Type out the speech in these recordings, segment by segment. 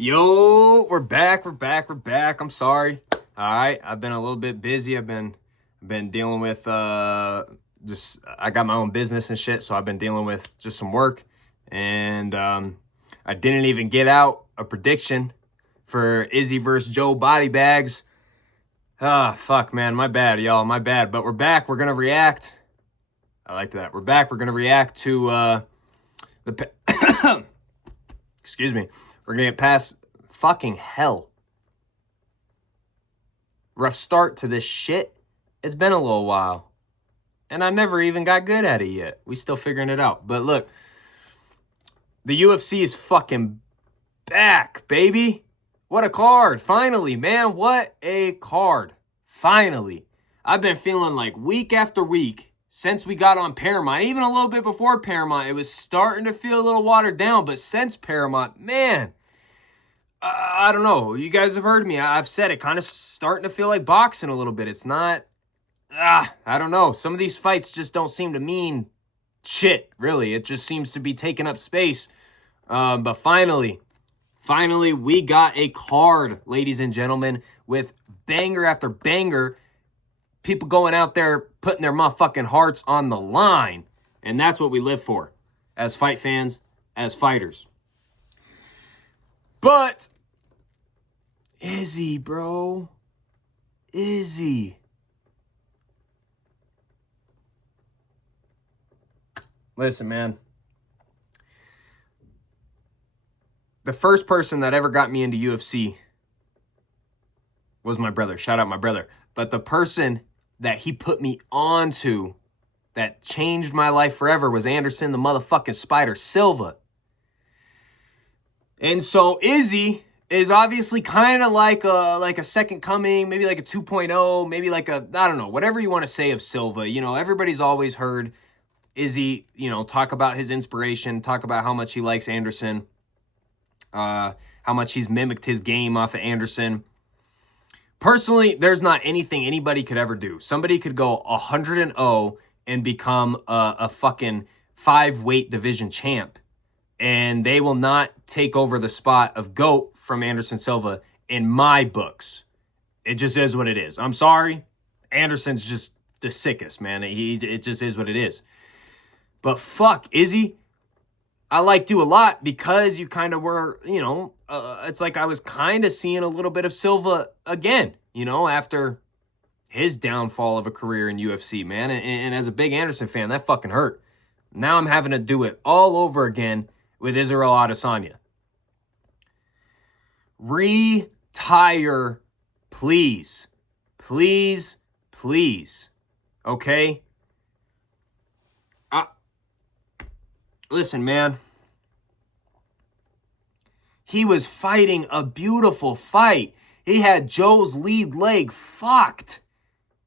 Yo, we're back. I'm sorry. All right, I've been a little bit busy. I've been dealing with I got my own business and shit, so I've been dealing with just some work, and I didn't even get out a prediction for Izzy versus Joe body bags. Ah, fuck, man, my bad, y'all, my bad. But we're back. We're gonna react. I like that. We're back. We're gonna react to excuse me. We're going to get past fucking hell. Rough start to this shit. It's been a little while. And I never even got good at it yet. We still figuring it out. But look, the UFC is fucking back, baby. What a card. Finally, man. What a card. Finally. I've been feeling like week after week since we got on Paramount, even a little bit before Paramount, it was starting to feel a little watered down. But since Paramount, man, I don't know. You guys have heard me. I've said it, kind of starting to feel like boxing a little bit. It's not, I don't know. Some of these fights just don't seem to mean shit, really. It just seems to be taking up space. But finally, we got a card, ladies and gentlemen, with banger after banger. People going out there putting their motherfucking hearts on the line. And that's what we live for as fight fans, as fighters. But Izzy, bro. Izzy. Listen, man. The first person that ever got me into UFC was my brother. Shout out my brother. But the person that he put me onto that changed my life forever was Anderson the motherfucking Spider Silva. And so Izzy is obviously kind of like a second coming, maybe like a 2.0, maybe like a, I don't know, whatever you want to say of Silva. You know, everybody's always heard Izzy, you know, talk about his inspiration, talk about how much he likes Anderson, how much he's mimicked his game off of Anderson. Personally, there's not anything anybody could ever do. Somebody could go 100-0 and become a fucking 5-weight division champ, and they will not take over the spot of GOAT from Anderson Silva in my books. It just is what it is. I'm sorry. Anderson's just the sickest, man. It just is what it is. But fuck, Izzy, I liked you a lot because you kind of were, you know, it's like I was kind of seeing a little bit of Silva again, you know, after his downfall of a career in UFC, man. And as a big Anderson fan, that fucking hurt. Now I'm having to do it all over again with Israel Adesanya. Retire, please. Please, please. Okay? Listen, man. He was fighting a beautiful fight. He had Joe's lead leg fucked.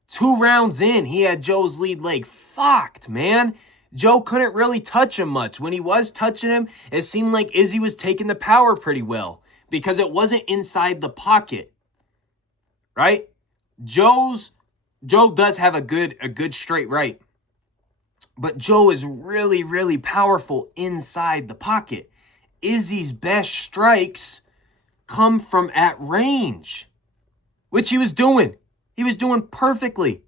2 rounds in, he had Joe's lead leg fucked, man. Joe couldn't really touch him much. When he was touching him, it seemed like Izzy was taking the power pretty well because it wasn't inside the pocket, right? Joe does have a good straight right, but Joe is really, really powerful inside the pocket. Izzy's best strikes come from at range, which he was doing. He was doing perfectly.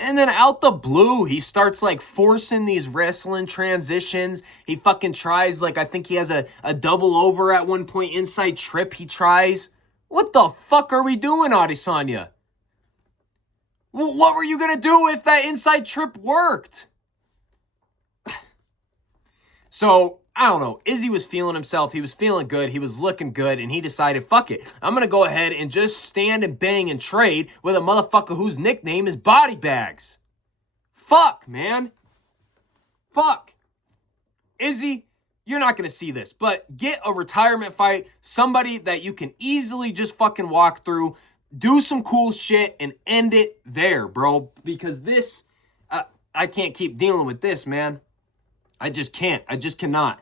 And then out the blue, he starts like forcing these wrestling transitions. He fucking tries, like, I think he has a double over at one point, inside trip he tries. What the fuck are we doing, Adesanya? What were you going to do if that inside trip worked? So, I don't know. Izzy was feeling himself. He was feeling good. He was looking good. And he decided, fuck it. I'm going to go ahead and just stand and bang and trade with a motherfucker whose nickname is Body Bags. Fuck, man. Fuck. Izzy, you're not going to see this. But get a retirement fight. Somebody that you can easily just fucking walk through. Do some cool shit and end it there, bro. Because this, I can't keep dealing with this, man. I just can't. I just cannot.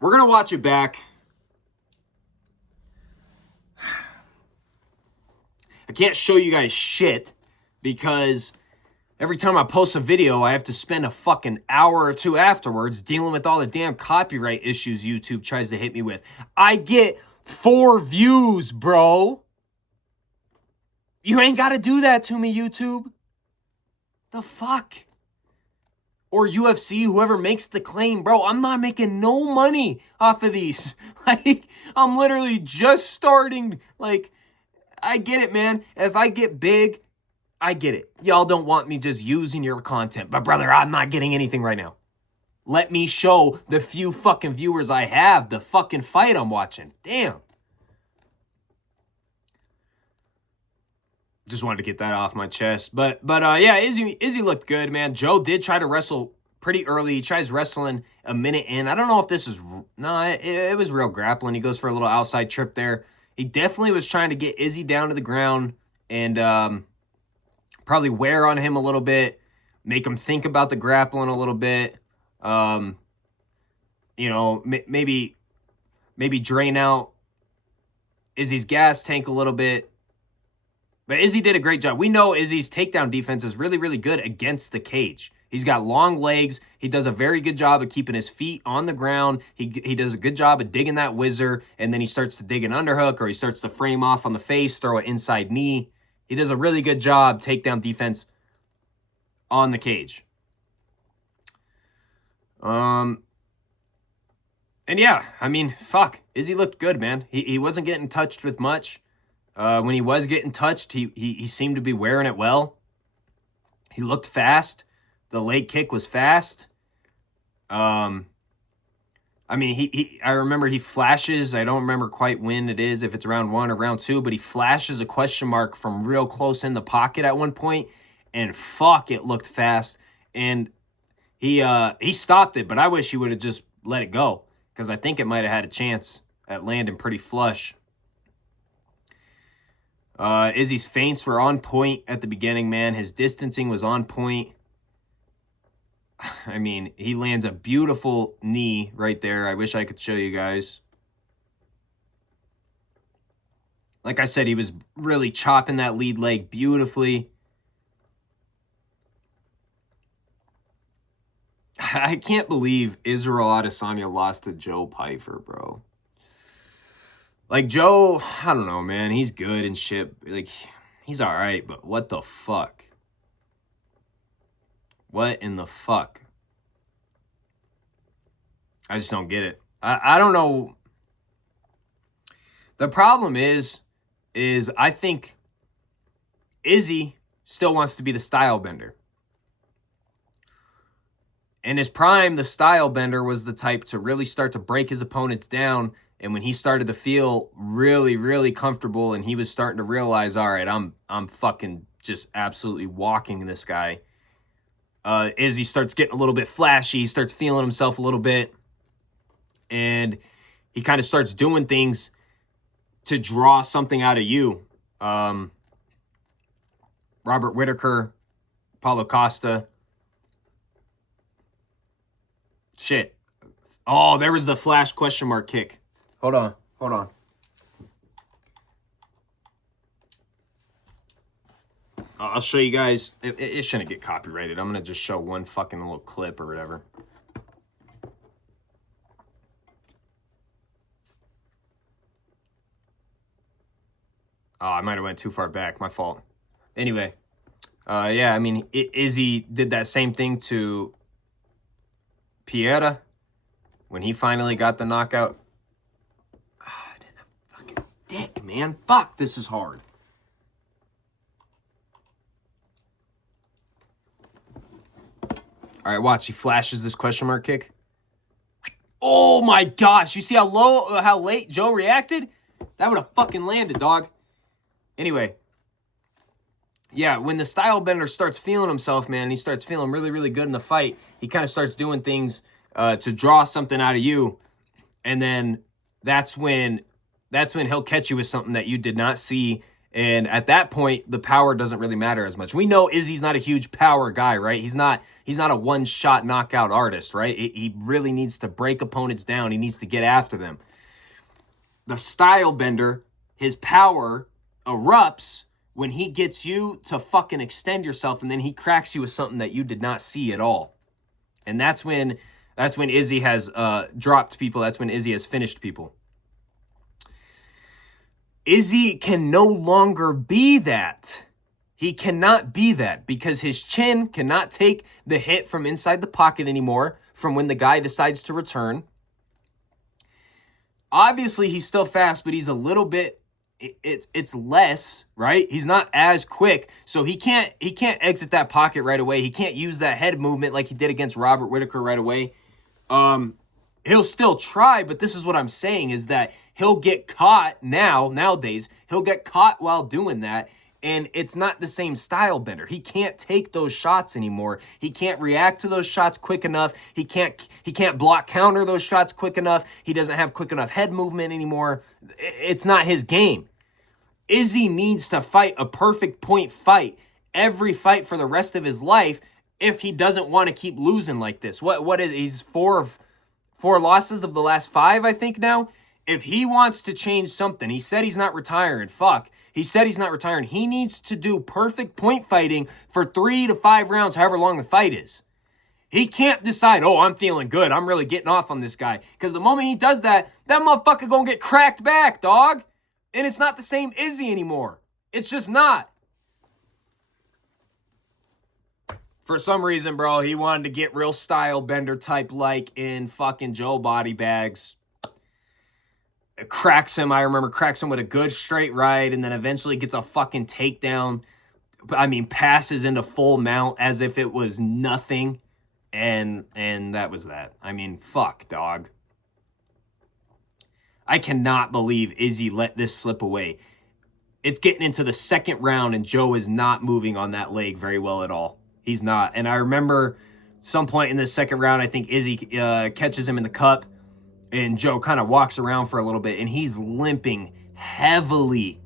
We're going to watch it back. I can't show you guys shit because Every time I post a video, I have to spend a fucking hour or two afterwards dealing with all the damn copyright issues YouTube tries to hit me with. I get 4 views, bro. You ain't got to do that to me, YouTube. The fuck? Or UFC, whoever makes the claim, bro, I'm not making no money off of these. Like, I'm literally just starting. Like, I get it, man. If I get big, I get it. Y'all don't want me just using your content. But brother, I'm not getting anything right now. Let me show the few fucking viewers I have the fucking fight I'm watching. Damn. Just wanted to get that off my chest. But yeah, Izzy looked good, man. Joe did try to wrestle pretty early. He tries wrestling a minute in. I don't know if this is... No, it was real grappling. He goes for a little outside trip there. He definitely was trying to get Izzy down to the ground and probably wear on him a little bit, make him think about the grappling a little bit. You know, maybe drain out Izzy's gas tank a little bit. But Izzy did a great job. We know Izzy's takedown defense is really, really good against the cage. He's got long legs. He does a very good job of keeping his feet on the ground. He does a good job of digging that whizzer, and then he starts to dig an underhook, or he starts to frame off on the face, throw an inside knee. He does a really good job takedown defense on the cage. And yeah, I mean, fuck. Izzy looked good, man. He wasn't getting touched with much. When he was getting touched, he seemed to be wearing it well. He looked fast. The leg kick was fast. I mean, I remember he flashes. I don't remember quite when it is, if it's round 1 or round 2, but he flashes a question mark from real close in the pocket at one point, and fuck, it looked fast. And he stopped it, but I wish he would have just let it go, because I think it might have had a chance at landing pretty flush. Izzy's feints were on point at the beginning, man. His distancing was on point. I mean, he lands a beautiful knee right there. I wish I could show you guys. Like I said, he was really chopping that lead leg beautifully. I can't believe Israel Adesanya lost to Joe Pyfer, bro. Like, Joe, I don't know, man. He's good and shit. Like, he's all right, but what the fuck? What in the fuck? I just don't get it. I don't know. The problem is I think Izzy still wants to be the style bender. In his prime, the style bender was the type to really start to break his opponents down. And when he started to feel really, really comfortable and he was starting to realize, all right, I'm fucking just absolutely walking this guy. Izzy starts getting a little bit flashy. He starts feeling himself a little bit. And he kind of starts doing things to draw something out of you. Robert Whitaker, Paulo Costa. Shit. Oh, there was the flash question mark kick. Hold on. I'll show you guys. It shouldn't get copyrighted. I'm going to just show one fucking little clip or whatever. Oh, I might have went too far back. My fault. Anyway. Yeah, I mean, Izzy did that same thing to Piera when he finally got the knockout. Fucking dick, man. Fuck, this is hard. All right, watch. He flashes this question mark kick. Oh my gosh. You see how late Joe reacted? That would have fucking landed, dog. Anyway. Yeah, when the style bender starts feeling himself, man, he starts feeling really, really good in the fight. He kind of starts doing things to draw something out of you. And then that's when he'll catch you with something that you did not see. And at that point, the power doesn't really matter as much. We know Izzy's not a huge power guy, right? He's not a one-shot knockout artist, right? He really needs to break opponents down. He needs to get after them. The style bender, his power erupts when he gets you to fucking extend yourself and then he cracks you with something that you did not see at all. And that's when IZZY has dropped people. That's when IZZY has finished people. IZZY can no longer be that. He cannot be that because his chin cannot take the hit from inside the pocket anymore from when the guy decides to return. Obviously, he's still fast, but he's a little bit, it's less, right? He's not as quick, so he can't exit that pocket right away. He can't use that head movement like he did against Robert Whittaker right away. He'll still try, but this is what I'm saying is that he'll get caught nowadays. He'll get caught while doing that, and it's not the same style bender. He can't take those shots anymore. He can't react to those shots quick enough. He can't block counter those shots quick enough. He doesn't have quick enough head movement anymore. It's not his game. IZZY needs to fight a perfect point fight every fight for the rest of his life if he doesn't want to keep losing like this. What is he's four losses of the last 5, I think now. If he wants to change something, he said he's not retiring. He said he's not retiring. He needs to do perfect point fighting for 3 to 5 rounds, however long the fight is. He can't decide, oh, I'm feeling good. I'm really getting off on this guy. Because the moment he does that, that motherfucker gonna get cracked back, dog. And it's not the same IZZY anymore. It's just not. For some reason, bro, he wanted to get real style bender type like in fucking Joe body bags. It cracks him. I remember cracks him with a good straight right and then eventually gets a fucking takedown. I mean, passes into full mount as if it was nothing. And that was that. I mean, fuck, dog. I cannot believe IZZY let this slip away. It's getting into the second round and Joe is not moving on that leg very well at all. He's not. And I remember some point in the second round, I think IZZY catches him in the cup and Joe kind of walks around for a little bit and he's limping heavily.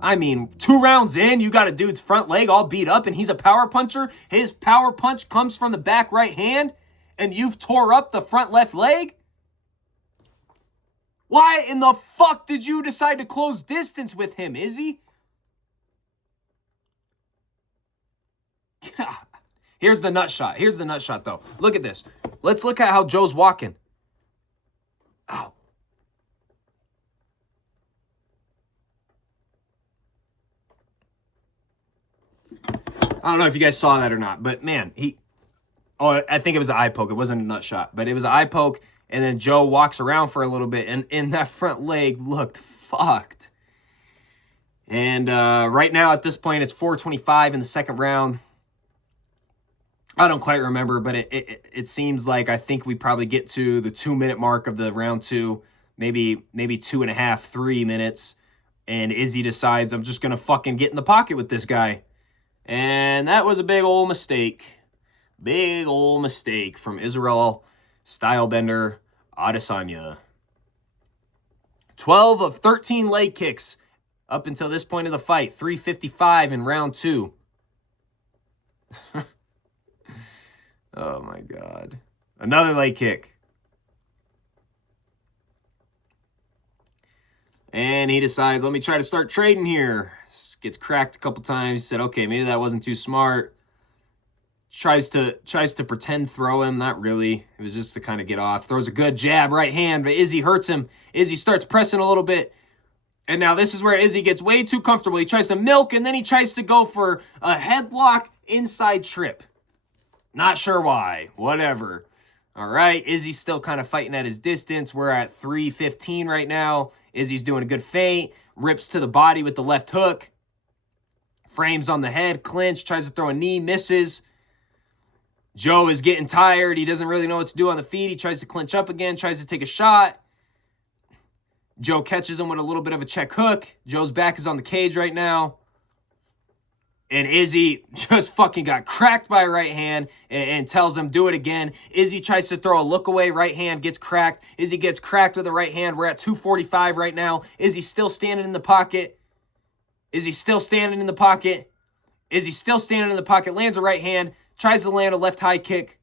I mean, 2 rounds in, you got a dude's front leg all beat up and he's a power puncher. His power punch comes from the back right hand and you've tore up the front left leg? Why in the fuck did you decide to close distance with him, IZZY? Here's the nut shot. Here's the nut shot, though. Look at this. Let's look at how Joe's walking. Ow. I don't know if you guys saw that or not, but man, I think it was an eye poke. It wasn't a nut shot, but it was an eye poke, and then Joe walks around for a little bit, and that front leg looked fucked. And right now, at this point, it's 4:25 in the second round. I don't quite remember, but it seems like I think we probably get to the 2-minute mark of the round 2, maybe 2.5, 3 minutes, and IZZY decides I'm just gonna fucking get in the pocket with this guy, and that was a big old mistake, from Israel Stylebender Adesanya. 12 of 13 leg kicks up until this point of the fight, 355 in round 2. Oh my God. Another leg kick. And he decides, let me try to start trading here. Gets cracked a couple times. He said, okay, maybe that wasn't too smart. Tries to pretend throw him. Not really. It was just to kind of get off. Throws a good jab, right hand, but IZZY hurts him. IZZY starts pressing a little bit. And now this is where IZZY gets way too comfortable. He tries to milk, and then he tries to go for a headlock inside trip. Not sure why. Whatever. All right. IZZY's still kind of fighting at his distance. We're at 3:15 right now. IZZY's doing a good feint. Rips to the body with the left hook. Frames on the head. Clinch. Tries to throw a knee. Misses. Joe is getting tired. He doesn't really know what to do on the feet. He tries to clinch up again. Tries to take a shot. Joe catches him with a little bit of a check hook. Joe's back is on the cage right now. And IZZY just fucking got cracked by a right hand and tells him, do it again. IZZY tries to throw a look away. Right hand gets cracked. IZZY gets cracked with a right hand. We're at 2:45 right now. IZZY still standing in the pocket. IZZY still standing in the pocket. IZZY still standing in the pocket. Lands a right hand. Tries to land a left high kick.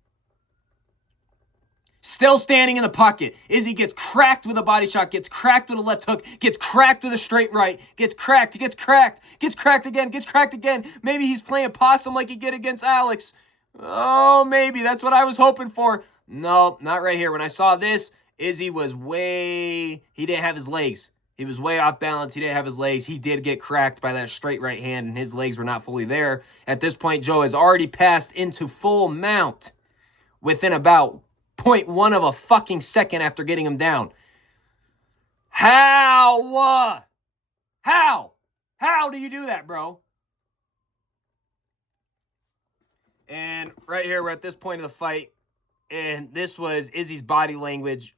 Still standing in the pocket. Izzy gets cracked with a body shot, gets cracked with a left hook, gets cracked with a straight right, gets cracked, gets cracked again, gets cracked again. Maybe he's playing possum like he did against Alex. Oh, maybe. That's what I was hoping for. No, not right here. When I saw this, Izzy was he didn't have his legs. He was way off balance. He didn't have his legs. He did get cracked by that straight right hand, and his legs were not fully there. At this point, Joe has already passed into full mount within about 0.1 of a fucking second after getting him down. How? How do you do that, bro? And right here, we're at this point of the fight, and this was Izzy's body language.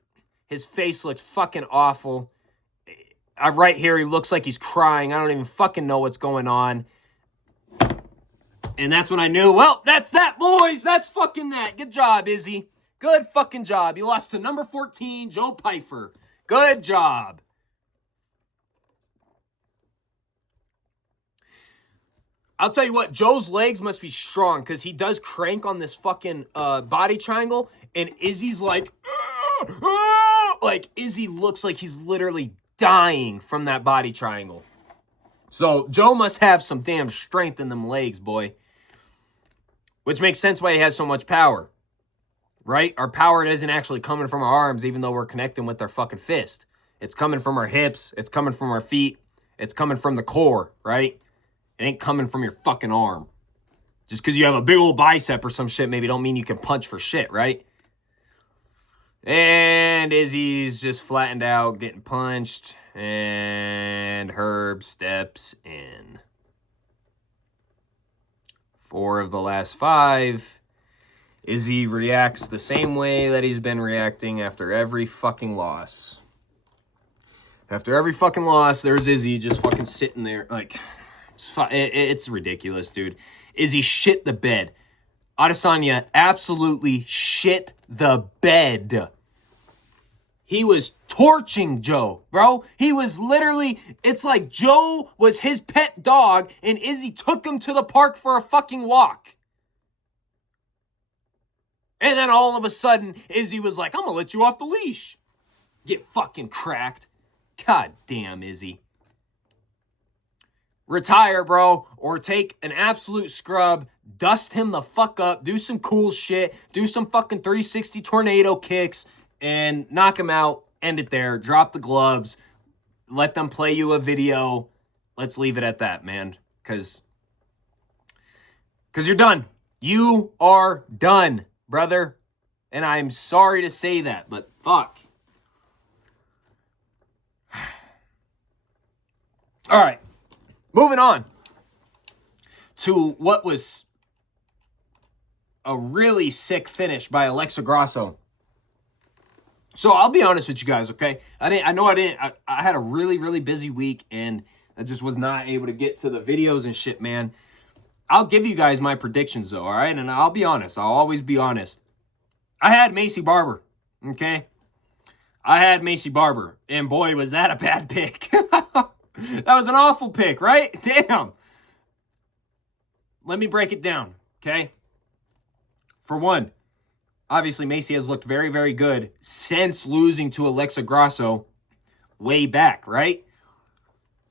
His face looked fucking awful. Right here, he looks like he's crying. I don't even fucking know what's going on. And that's when I knew, well, that's that, boys. That's fucking that. Good job, Izzy. Good fucking job. You lost to number 14, Joe Pyfer. Good job. I'll tell you what, Joe's legs must be strong because he does crank on this fucking body triangle, and Izzy's like, Izzy looks like he's literally dying from that body triangle. So Joe must have some damn strength in them legs, boy. Which makes sense why he has so much power. Right? Our power isn't actually coming from our arms, even though we're connecting with our fucking fist. It's coming from our hips. It's coming from our feet. It's coming from the core, right? It ain't coming from your fucking arm. Just because you have a big old bicep or some shit maybe don't mean you can punch for shit, right? And Izzy's just flattened out, getting punched. And Herb steps in. 4 of the last 5. Izzy reacts the same way that he's been reacting after every fucking loss. After every fucking loss, there's Izzy just fucking sitting there. Like, it's ridiculous, dude. Izzy shit the bed. Adesanya absolutely shit the bed. He was torching Joe, bro. He was literally, it's like Joe was his pet dog and Izzy took him to the park for a fucking walk. And then all of a sudden, Izzy was like, I'm going to let you off the leash. Get fucking cracked. God damn, Izzy. Retire, bro, or take an absolute scrub, dust him the fuck up, do some cool shit, do some fucking 360 tornado kicks, and knock him out, end it there, drop the gloves, let them play you a video. Let's leave it at that, man, because you're done. You are done, brother, and I'm sorry to say that, but fuck. All right. Moving on to what was a really sick finish by Alexa Grasso. So I'll be honest with you guys, okay? I had a really, really busy week, and I just was not able to get to the videos and shit, man. I'll give you guys my predictions, though, all right? And I'll be honest. I'll always be honest. I had Macy Barber, okay? I had Macy Barber, and boy, was that a bad pick. That was an awful pick, right? Damn. Let me break it down, okay? For one, obviously Macy has looked very, very good since losing to Alexa Grasso way back, right?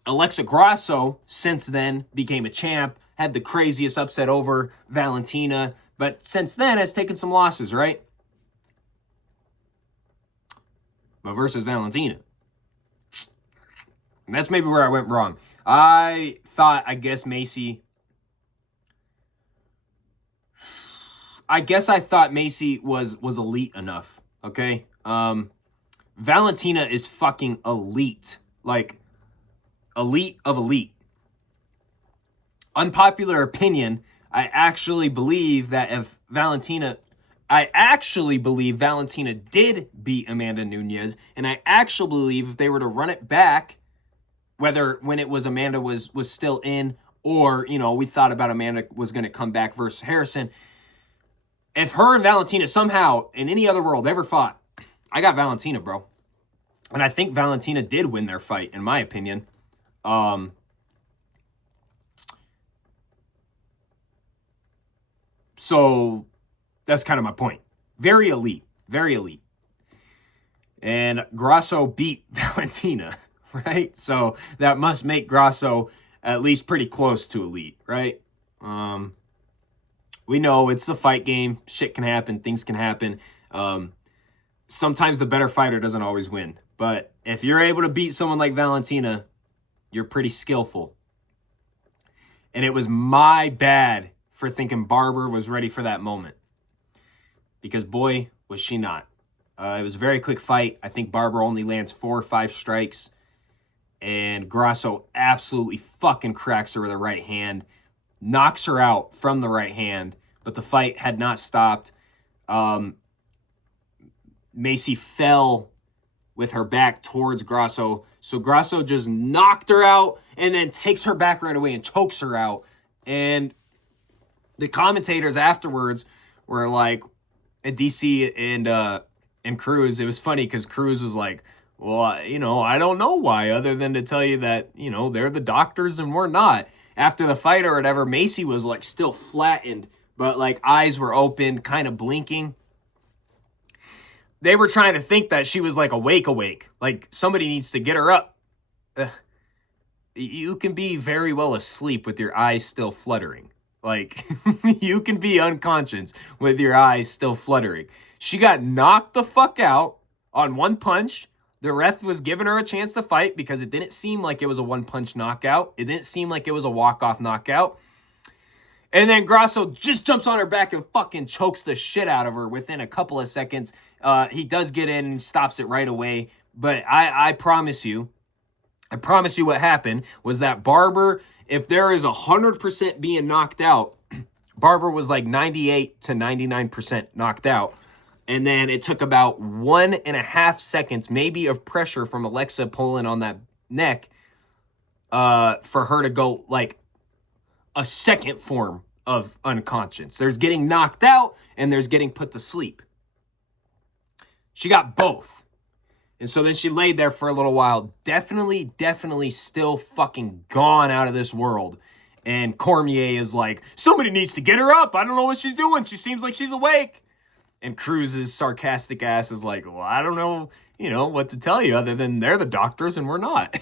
Alexa Grasso, since then, became a champ, had the craziest upset over Valentina, but since then has taken some losses, right? But versus Valentina. And that's maybe where I went wrong. I guess I thought Macy was elite enough, okay? Valentina is fucking elite. Like, elite of elite. Unpopular opinion, I actually believe Valentina did beat Amanda Nunes, and I actually believe if they were to run it back, whether when it was Amanda was still in, or, you know, we thought about Amanda was going to come back versus Harrison, if her and Valentina somehow in any other world ever fought, I got Valentina, bro. And I think Valentina did win their fight, in my opinion. So that's kind of my point. Very elite. very elite. And Grasso beat Valentina, right? So that must make Grasso at least pretty close to elite, right? We know it's the fight game. Shit can happen. Things can happen. Sometimes the better fighter doesn't always win. But if you're able to beat someone like Valentina, you're pretty skillful. And it was my bad for thinking Barber was ready for that moment. Because boy, was she not. It was a very quick fight. I think Barber only lands 4 or 5 strikes. And Grasso absolutely fucking cracks her with a right hand. Knocks her out from the right hand. But the fight had not stopped. Macy fell with her back towards Grasso. So Grasso just knocked her out and then takes her back right away and chokes her out. And the commentators afterwards were like, at DC and Cruz, it was funny because Cruz was like, well, I don't know why, other than to tell you that, they're the doctors and we're not. After the fight or whatever, Macy was like still flattened, but like eyes were open, kind of blinking. They were trying to think that she was like awake. Like somebody needs to get her up. You can be very well asleep with your eyes still fluttering. Like, you can be unconscious with your eyes still fluttering. She got knocked the fuck out on one punch. The ref was giving her a chance to fight because it didn't seem like it was a one-punch knockout. It didn't seem like it was a walk-off knockout. And then Grasso just jumps on her back and fucking chokes the shit out of her within a couple of seconds. He does get in and stops it right away. But I promise you what happened was that Barber, if there is 100% being knocked out, Barber was like 98 to 99% knocked out. And then it took about 1.5 seconds, maybe, of pressure from Alexa pulling on that neck for her to go like a second form of unconscious. There's getting knocked out and there's getting put to sleep. She got both. And so then she laid there for a little while. Definitely still fucking gone out of this world. And Cormier is like, somebody needs to get her up. I don't know what she's doing. She seems like she's awake. And Cruz's sarcastic ass is like, well, I don't know, what to tell you other than they're the doctors and we're not.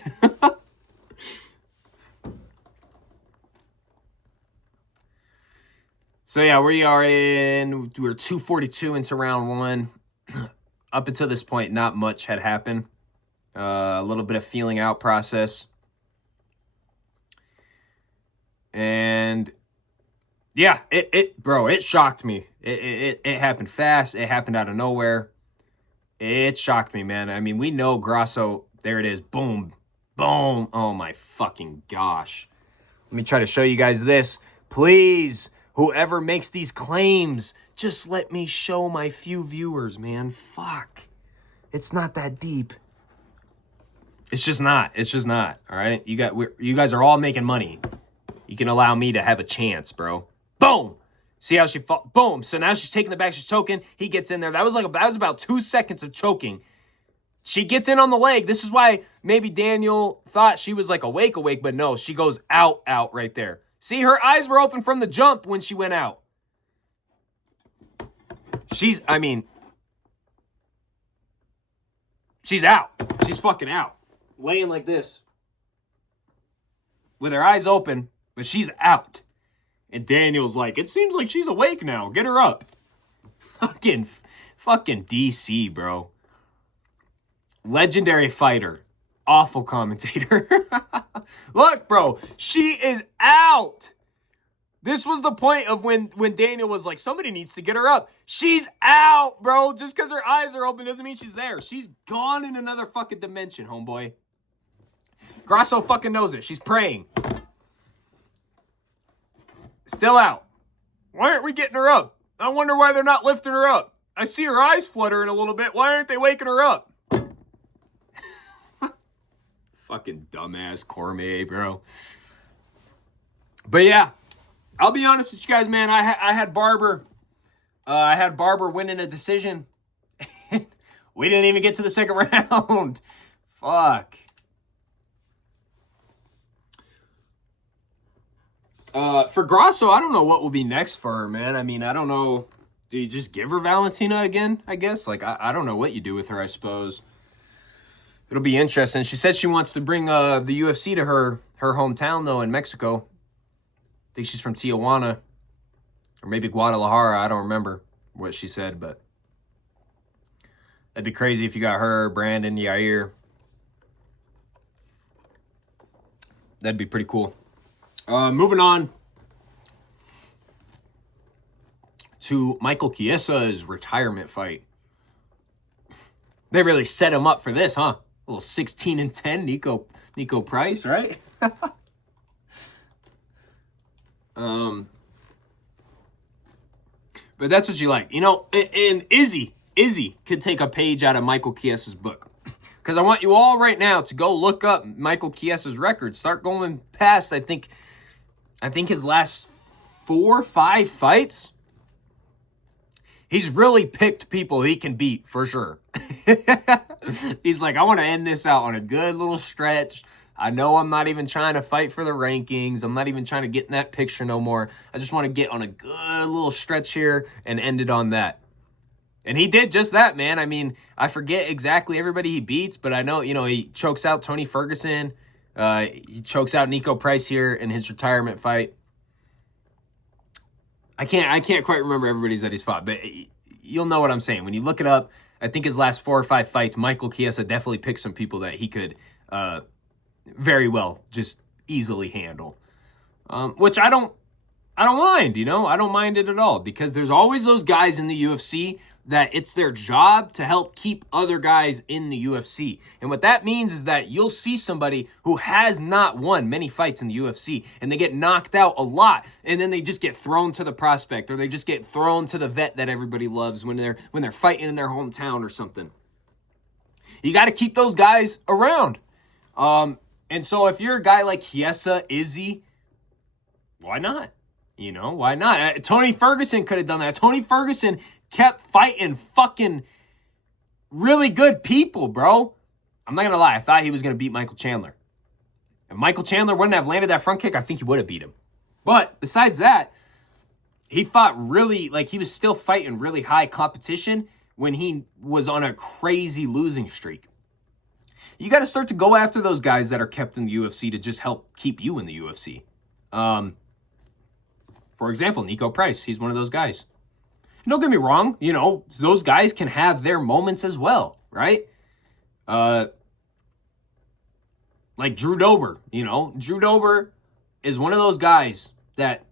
So yeah, we're 2:42 into round 1. Up until this point, not much had happened. A little bit of feeling out process. And yeah, it shocked me. It happened fast. It happened out of nowhere. It shocked me, man. I mean, we know Grasso, there it is. Boom. Boom. Oh my fucking gosh. Let me try to show you guys this. Please, whoever makes these claims, just let me show my few viewers, man. Fuck. It's not that deep. It's just not. All right? You guys are all making money. You can allow me to have a chance, bro. Boom. See how she fought? Boom. So now she's taking the back. She's choking. He gets in there. That was about 2 seconds of choking. She gets in on the leg. This is why maybe Daniel thought she was like awake, but no, she goes out right there. See, her eyes were open from the jump when she went out. She's out. She's fucking out. Laying like this. With her eyes open, but she's out. And Daniel's like, it seems like she's awake now. Get her up. Fucking DC, bro. Legendary fighter. Awful commentator. Look, bro. She is out. This was the point of when Daniel was like, somebody needs to get her up. She's out, bro. Just because her eyes are open doesn't mean she's there. She's gone in another fucking dimension, homeboy. Grasso fucking knows it. She's praying. Still out. Why aren't we getting her up? I wonder why they're not lifting her up. I see her eyes fluttering a little bit. Why aren't they waking her up? Fucking dumbass Cormier, bro. But yeah, I'll be honest with you guys, man. I had Barber. I had Barber winning a decision. We didn't even get to the second round. Fuck. For Grasso, I don't know what will be next for her, man. I mean, I don't know. Do you just give her Valentina again, I guess? Like, I don't know what you do with her, I suppose. It'll be interesting. She said she wants to bring the UFC to her hometown, though, in Mexico. I think she's from Tijuana. Or maybe Guadalajara. I don't remember what she said, but that'd be crazy if you got her, Brandon, Yair. That'd be pretty cool. Moving on to Michael Chiesa's retirement fight. They really set him up for this, huh? A little 16-10 Nico Price, right? But that's what you like. You know, and IZZY could take a page out of Michael Chiesa's book. Because I want you all right now to go look up Michael Chiesa's record. Start going past, I think his last 4 or 5 fights. He's really picked people he can beat, for sure. He's like, I want to end this out on a good little stretch. I know I'm not even trying to fight for the rankings. I'm not even trying to get in that picture no more. I just want to get on a good little stretch here and end it on that. And he did just that, man. I mean, I forget exactly everybody he beats, but I know, you know, he chokes out Tony Ferguson. He chokes out Nico Price here in his retirement fight. I can't quite remember everybody's that he's fought, but you'll know what I'm saying. When you look it up, I think his last 4 or 5 fights, Michael Chiesa definitely picked some people that he could very well just easily handle. Which I don't mind, you know? I don't mind it at all, because there's always those guys in the UFC that it's their job to help keep other guys in the UFC. And what that means is that you'll see somebody who has not won many fights in the UFC, and they get knocked out a lot, and then they just get thrown to the prospect, or they just get thrown to the vet that everybody loves when they're fighting in their hometown or something. You got to keep those guys around. And so if you're a guy like Chiesa, IZZY, why not? You know, why not? Tony Ferguson could have done that. Tony Ferguson kept fighting fucking really good people, bro. I'm not going to lie. I thought he was going to beat Michael Chandler. If Michael Chandler wouldn't have landed that front kick, I think he would have beat him. But besides that, he fought really, like, he was still fighting really high competition when he was on a crazy losing streak. You got to start to go after those guys that are kept in the UFC to just help keep you in the UFC. For example, Nico Price, he's one of those guys. And don't get me wrong, you know, those guys can have their moments as well, right? Like Drew Dober, you know. Drew Dober is one of those guys that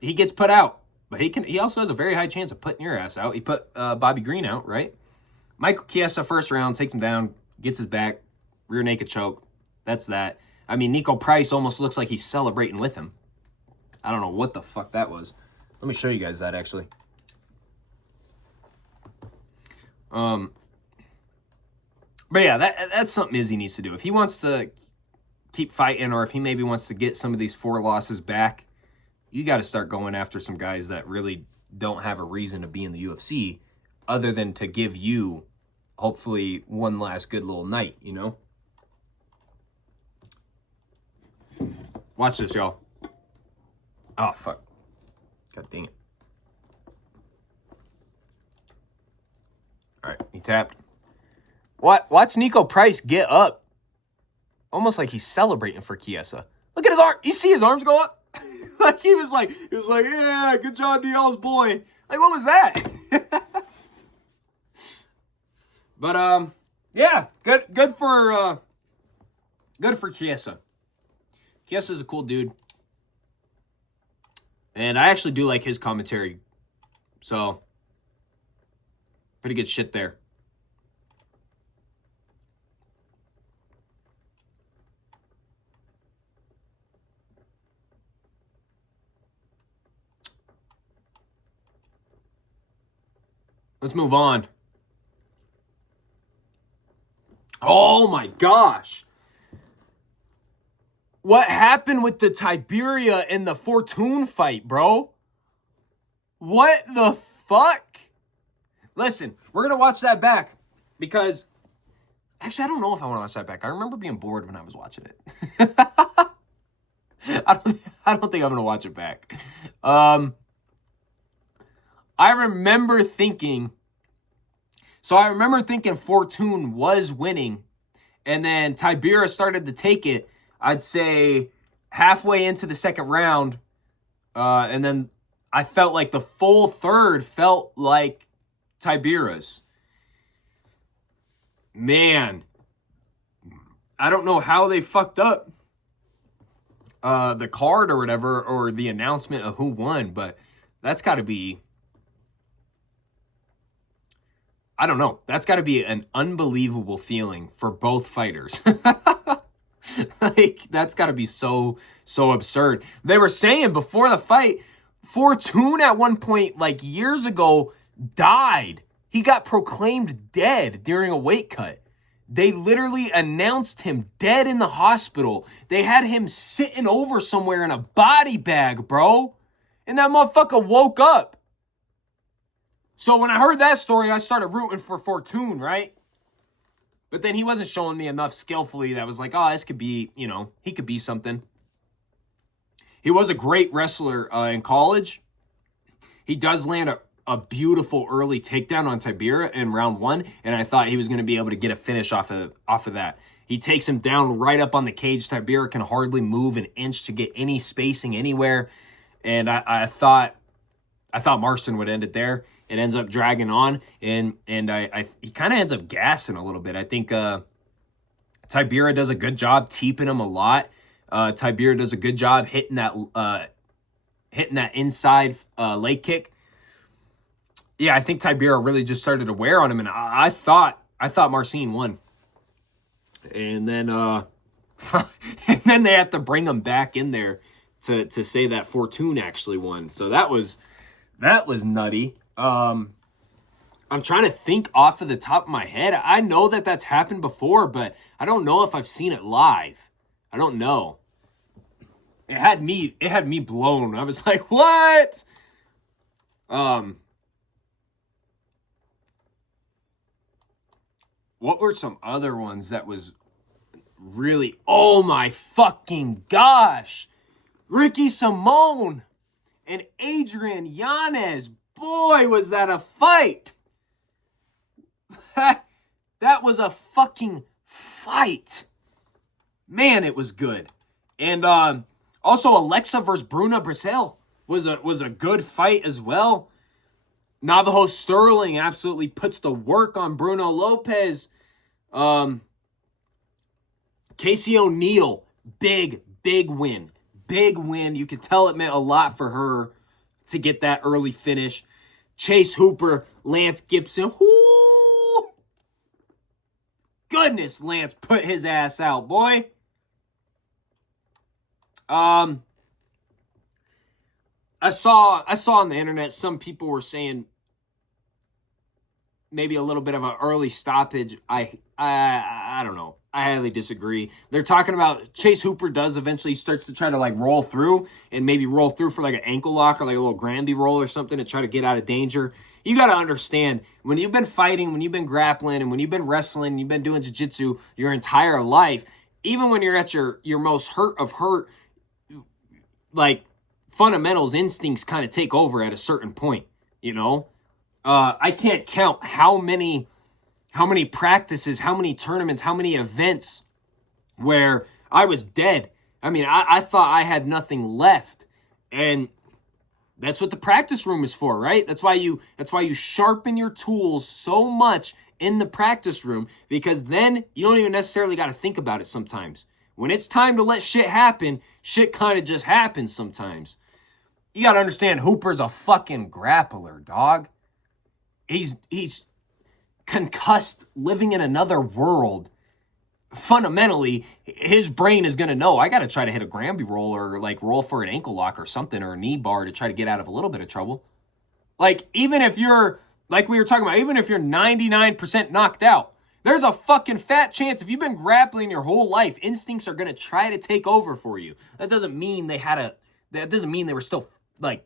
he gets put out, but he also has a very high chance of putting your ass out. He put Bobby Green out, right? Michael Chiesa, first round, takes him down, gets his back, rear naked choke. That's that. I mean, Nico Price almost looks like he's celebrating with him. I don't know what the fuck that was. Let me show you guys that, actually. But yeah, that's something IZZY needs to do. If he wants to keep fighting, or if he maybe wants to get some of these 4 losses back, you got to start going after some guys that really don't have a reason to be in the UFC other than to give you, hopefully, one last good little night, you know? Watch this, y'all. Oh, fuck. God dang it. All right, he tapped. Watch Nico Price get up. Almost like he's celebrating for Chiesa. Look at his arm. You see his arms go up? Like he was like, yeah, good job, DL's boy. Like, what was that? But yeah, good for Chiesa. Chiesa's a cool dude. And I actually do like his commentary. So, pretty good shit there. Let's move on. Oh my gosh. What happened with the Tiberia and the Fortune fight, bro? What the fuck? Listen, we're going to watch that back because... Actually, I don't know if I want to watch that back. I remember being bored when I was watching it. I don't think I'm going to watch it back. I remember thinking Fortune was winning, and then Tibera started to take it, I'd say halfway into the second round, and then I felt like the full third felt like Tibera's. Man, I don't know how they fucked up the card or whatever, or the announcement of who won, but that's got to be, I don't know. That's got to be an unbelievable feeling for both fighters. Like, that's got to be so absurd. They were saying before the fight, Fortune at one point, like years ago, died. He got proclaimed dead during a weight cut. They literally announced him dead in the hospital. They had him sitting over somewhere in a body bag, bro. And that motherfucker woke up. So when I heard that story, I started rooting for Fortune, right? But then he wasn't showing me enough skillfully that was like, oh, this could be, you know, he could be something. He was a great wrestler in college. He does land a beautiful early takedown on Tibera in round 1, and I thought he was going to be able to get a finish off of that. He takes him down right up on the cage. Tibera can hardly move an inch to get any spacing anywhere, and I thought Marston would end it there. It ends up dragging on, and he kind of ends up gassing a little bit. I think Tibera does a good job teeping him a lot. Tibera does a good job hitting that inside leg kick. Yeah, I think Tibera really just started to wear on him, and I thought Marcin won. And then and then they have to bring him back in there to say that Fortune actually won. So that was nutty. I'm trying to think off of the top of my head. I know that that's happened before, but I don't know if I've seen it live. I don't know. It had me blown. I was like, what? What were some other ones that was really, oh my fucking gosh. Ricky Simone and Adrian Yanez. Boy, was that a fight. That was a fucking fight. Man, it was good. And also Alexa versus Bruna Brazil was a good fight as well. Navajo Sterling absolutely puts the work on Bruno Lopez. Casey O'Neill, big win. Big win. You could tell it meant a lot for her to get that early finish. Chase Hooper, Lance Gibson. Whoo! Goodness, Lance put his ass out, boy. I saw on the internet some people were saying maybe a little bit of an early stoppage. I don't know. I highly disagree. They're talking about Chase Hooper does eventually starts to try to like roll through and maybe roll through for like an ankle lock or like a little Granby roll or something to try to get out of danger. You got to understand, when you've been fighting, when you've been grappling, and when you've been wrestling, you've been doing jiu-jitsu your entire life, even when you're at your most hurt of hurt, like fundamentals, instincts kind of take over at a certain point, you know? I can't count how many practices, how many tournaments, how many events where I was dead. I mean, I thought I had nothing left. And that's what the practice room is for, right? That's why you sharpen your tools so much in the practice room, because then you don't even necessarily got to think about it sometimes. When it's time to let shit happen, shit kind of just happens sometimes. You got to understand, Hooper's a fucking grappler, dog. He's concussed, living in another world. Fundamentally, his brain is going to know, I got to try to hit a Granby roll or like roll for an ankle lock or something, or a knee bar to try to get out of a little bit of trouble. Like, even if you're, like we were talking about, even if you're 99% knocked out, there's a fucking fat chance if you've been grappling your whole life, instincts are going to try to take over for you. That doesn't mean they were still like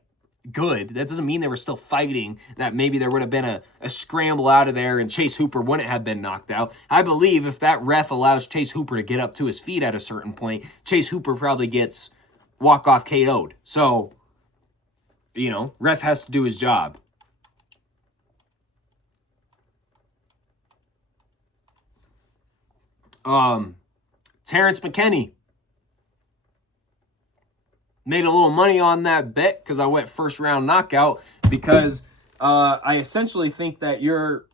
good. That doesn't mean they were still fighting, that maybe there would have been a scramble out of there and Chase Hooper wouldn't have been knocked out. I believe if that ref allows Chase Hooper to get up to his feet at a certain point, Chase Hooper probably gets walk-off KO'd. So, you know, ref has to do his job. Terrence McKinney. Made a little money on that bet because I went first round knockout because I essentially think that you're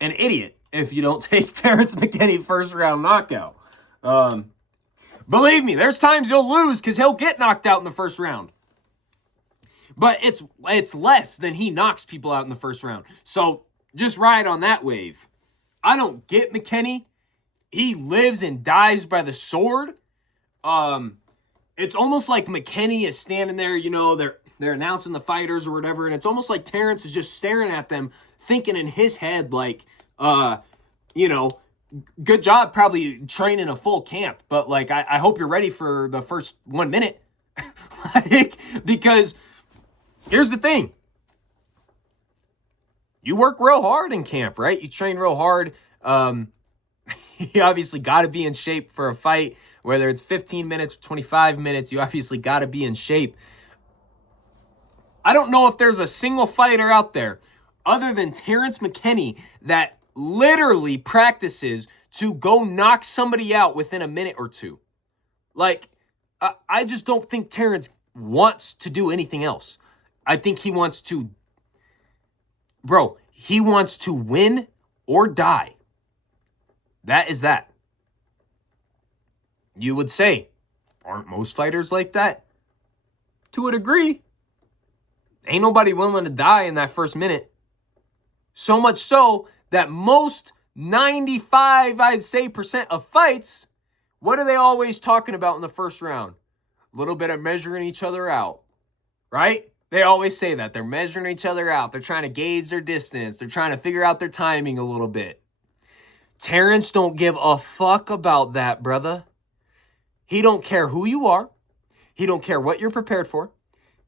an idiot if you don't take Terrence McKinney first round knockout. Believe me, there's times you'll lose because he'll get knocked out in the first round. But it's less than he knocks people out in the first round. So just ride on that wave. I don't get McKinney. He lives and dies by the sword. It's almost like McKinney is standing there, you know, they're announcing the fighters or whatever, and it's almost like Terrence is just staring at them, thinking in his head like, you know, good job probably training a full camp, but like I hope you're ready for the first 1 minute. Like, because here's the thing. You work real hard in camp, right? You train real hard. You obviously got to be in shape for a fight, whether it's 15 minutes, 25 minutes, you obviously got to be in shape. I don't know if there's a single fighter out there other than Terrence McKinney that literally practices to go knock somebody out within a minute or two. Like, I just don't think Terrence wants to do anything else. I think he wants to, he wants to win or die. That is that. You would say, aren't most fighters like that? To a degree. Ain't nobody willing to die in that first minute. So much so that most 95, I'd say, % of fights, what are they always talking about in the first round? A little bit of measuring each other out, right? They always say that. They're measuring each other out. They're trying to gauge their distance. They're trying to figure out their timing a little bit. Terrence don't give a fuck about that, brother. He don't care who you are. He don't care what you're prepared for.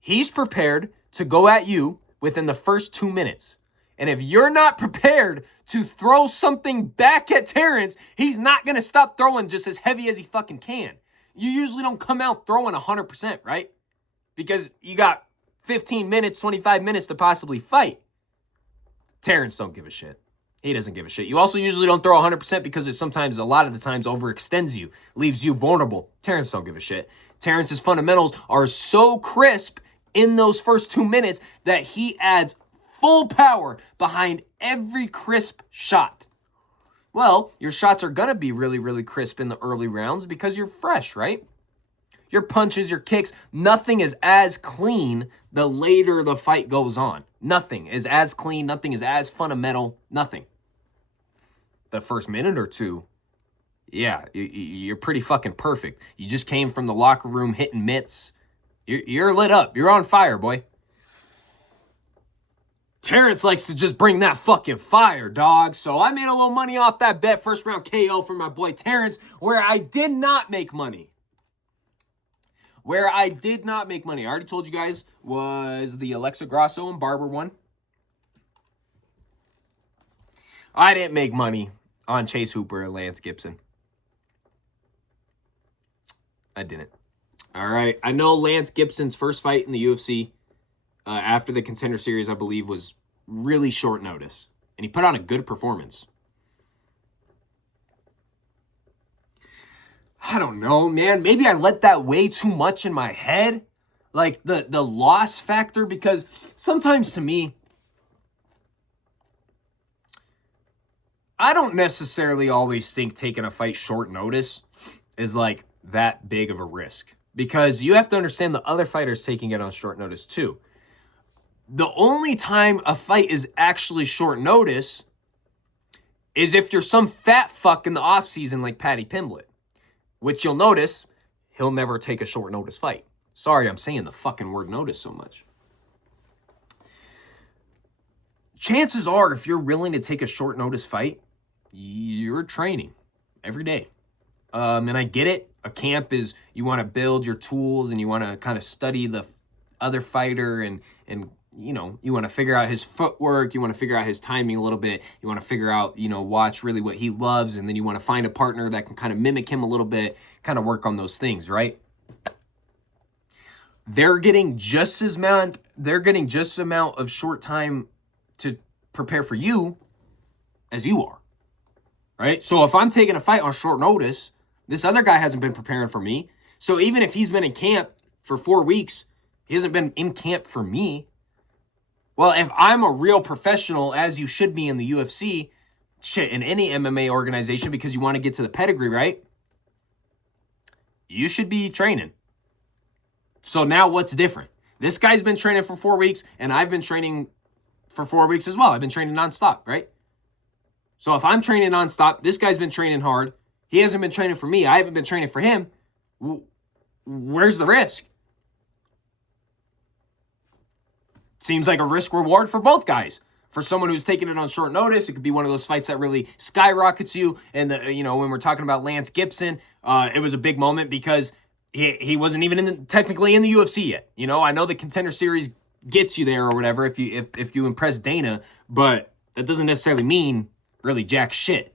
He's prepared to go at you within the first 2 minutes. And if you're not prepared to throw something back at Terrence, he's not going to stop throwing just as heavy as he fucking can. You usually don't come out throwing 100%, right? Because you got 15 minutes, 25 minutes to possibly fight. Terrence don't give a shit. He doesn't give a shit. You also usually don't throw 100% because it sometimes, a lot of the times, overextends you, leaves you vulnerable. Terrence don't give a shit. Terrence's fundamentals are so crisp in those first 2 minutes that he adds full power behind every crisp shot. Well, your shots are going to be really, really crisp in the early rounds because you're fresh, right? Your punches, your kicks, nothing is as clean the later the fight goes on. Nothing is as clean. Nothing is as fundamental. Nothing. The first minute or two, yeah, you're pretty fucking perfect. You just came from the locker room hitting mitts. You're lit up. You're on fire, boy. Terrence likes to just bring that fucking fire, dog. So I made a little money off that bet. First round KO for my boy Terrence, where I did not make money. Where I did not make money, I already told you guys, was the Alexa Grasso and Barber one. I didn't make money on Chase Hooper and Lance Gibson. I didn't. All right. I know Lance Gibson's first fight in the UFC after the Contender Series, I believe, was really short notice. And he put on a good performance. I don't know, man. Maybe I let that weigh too much in my head. Like the loss factor, because sometimes to me, I don't necessarily always think taking a fight short notice is like that big of a risk. Because you have to understand the other fighters taking it on short notice too. The only time a fight is actually short notice is if you're some fat fuck in the offseason like Paddy Pimblett. Which you'll notice, he'll never take a short notice fight. Sorry, I'm saying the fucking word notice so much. Chances are, if you're willing to take a short notice fight, you're training every day. And I get it. A camp is, you want to build your tools and you want to kind of study the other fighter and you know, you want to figure out his footwork. You want to figure out his timing a little bit. You want to figure out, you know, watch really what he loves. And then you want to find a partner that can kind of mimic him a little bit, kind of work on those things, right? They're getting just as amount of short time to prepare for you as you are, right? So if I'm taking a fight on short notice, this other guy hasn't been preparing for me. So even if he's been in camp for 4 weeks, he hasn't been in camp for me. Well, if I'm a real professional, as you should be in the UFC, shit, in any MMA organization, because you want to get to the pedigree, right? You should be training. So now what's different? This guy's been training for 4 weeks, and I've been training for 4 weeks as well. I've been training nonstop, right? So if I'm training nonstop, this guy's been training hard. He hasn't been training for me. I haven't been training for him. Where's the risk? Seems like a risk reward for both guys. For someone who's taking it on short notice, it could be one of those fights that really skyrockets you. And when we're talking about Lance Gibson, it was a big moment because he wasn't even technically in the UFC yet. I know the Contender Series gets you there or whatever if you impress Dana, but that doesn't necessarily mean really jack shit.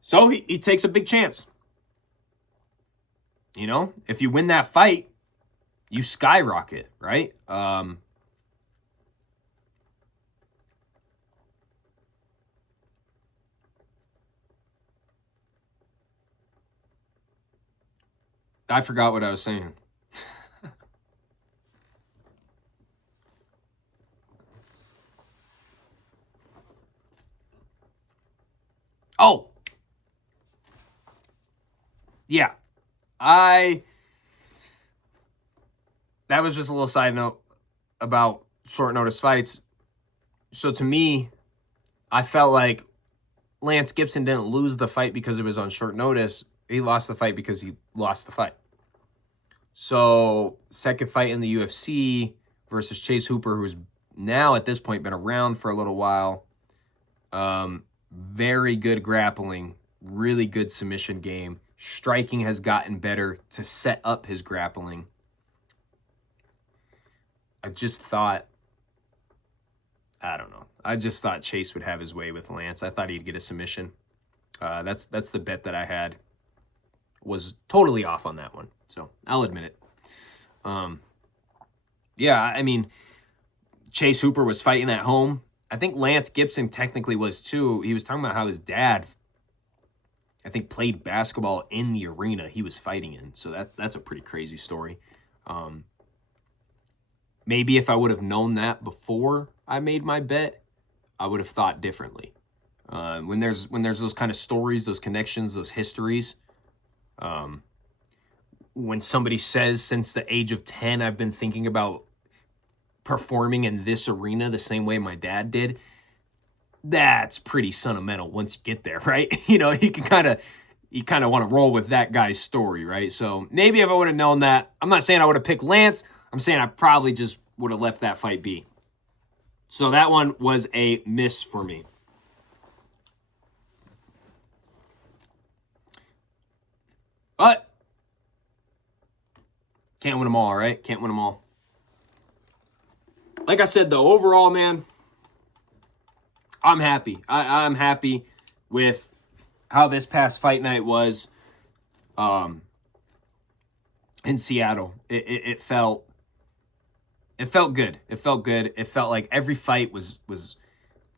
So he takes a big chance. If you win that fight, you skyrocket, right? I forgot what I was saying. Oh. Yeah. That was just a little side note about short notice fights. So to me, I felt like Lance Gibson didn't lose the fight because it was on short notice. He lost the fight because he lost the fight. So, second fight in the UFC versus Chase Hooper, who's now at this point been around for a little while. Very good grappling, really good submission game. Striking has gotten better to set up his grappling. I just thought Chase would have his way with Lance. I thought he'd get a submission. That's the bet that I had. Was totally off on that one. So I'll admit it. Chase Hooper was fighting at home. I think Lance Gibson technically was too. He was talking about how his dad, I think, played basketball in the arena he was fighting in. So that's a pretty crazy story. Maybe if I would have known that before I made my bet, I would have thought differently. When there's those kind of stories, those connections, those histories, when somebody says since the age of 10, I've been thinking about performing in this arena the same way my dad did, that's pretty sentimental once you get there, right? You kind of want to roll with that guy's story, right? So maybe if I would have known that, I'm not saying I would have picked Lance. I'm saying I probably just would have left that fight be. So that one was a miss for me. But can't win them all, right? Can't win them all. Like I said, though, overall, man, I'm happy. I'm happy with how this past fight night was in Seattle. It felt good. It felt good. It felt like every fight was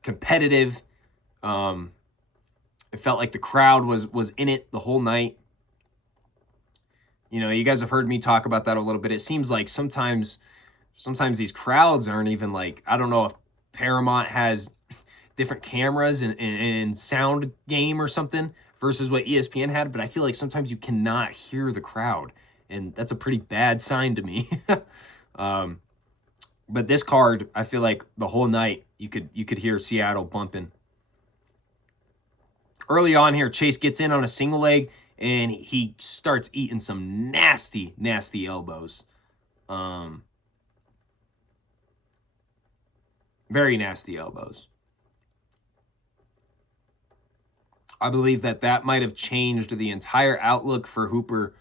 competitive. It felt like the crowd was in it the whole night. You guys have heard me talk about that a little bit. It seems like sometimes these crowds aren't even like, I don't know if Paramount has different cameras and sound game or something versus what ESPN had, but I feel like sometimes you cannot hear the crowd, and that's a pretty bad sign to me. But this card, I feel like the whole night you could hear Seattle bumping. Early on here, Chase gets in on a single leg, and he starts eating some nasty, nasty elbows. Very nasty elbows. I believe that might have changed the entire outlook for Hooper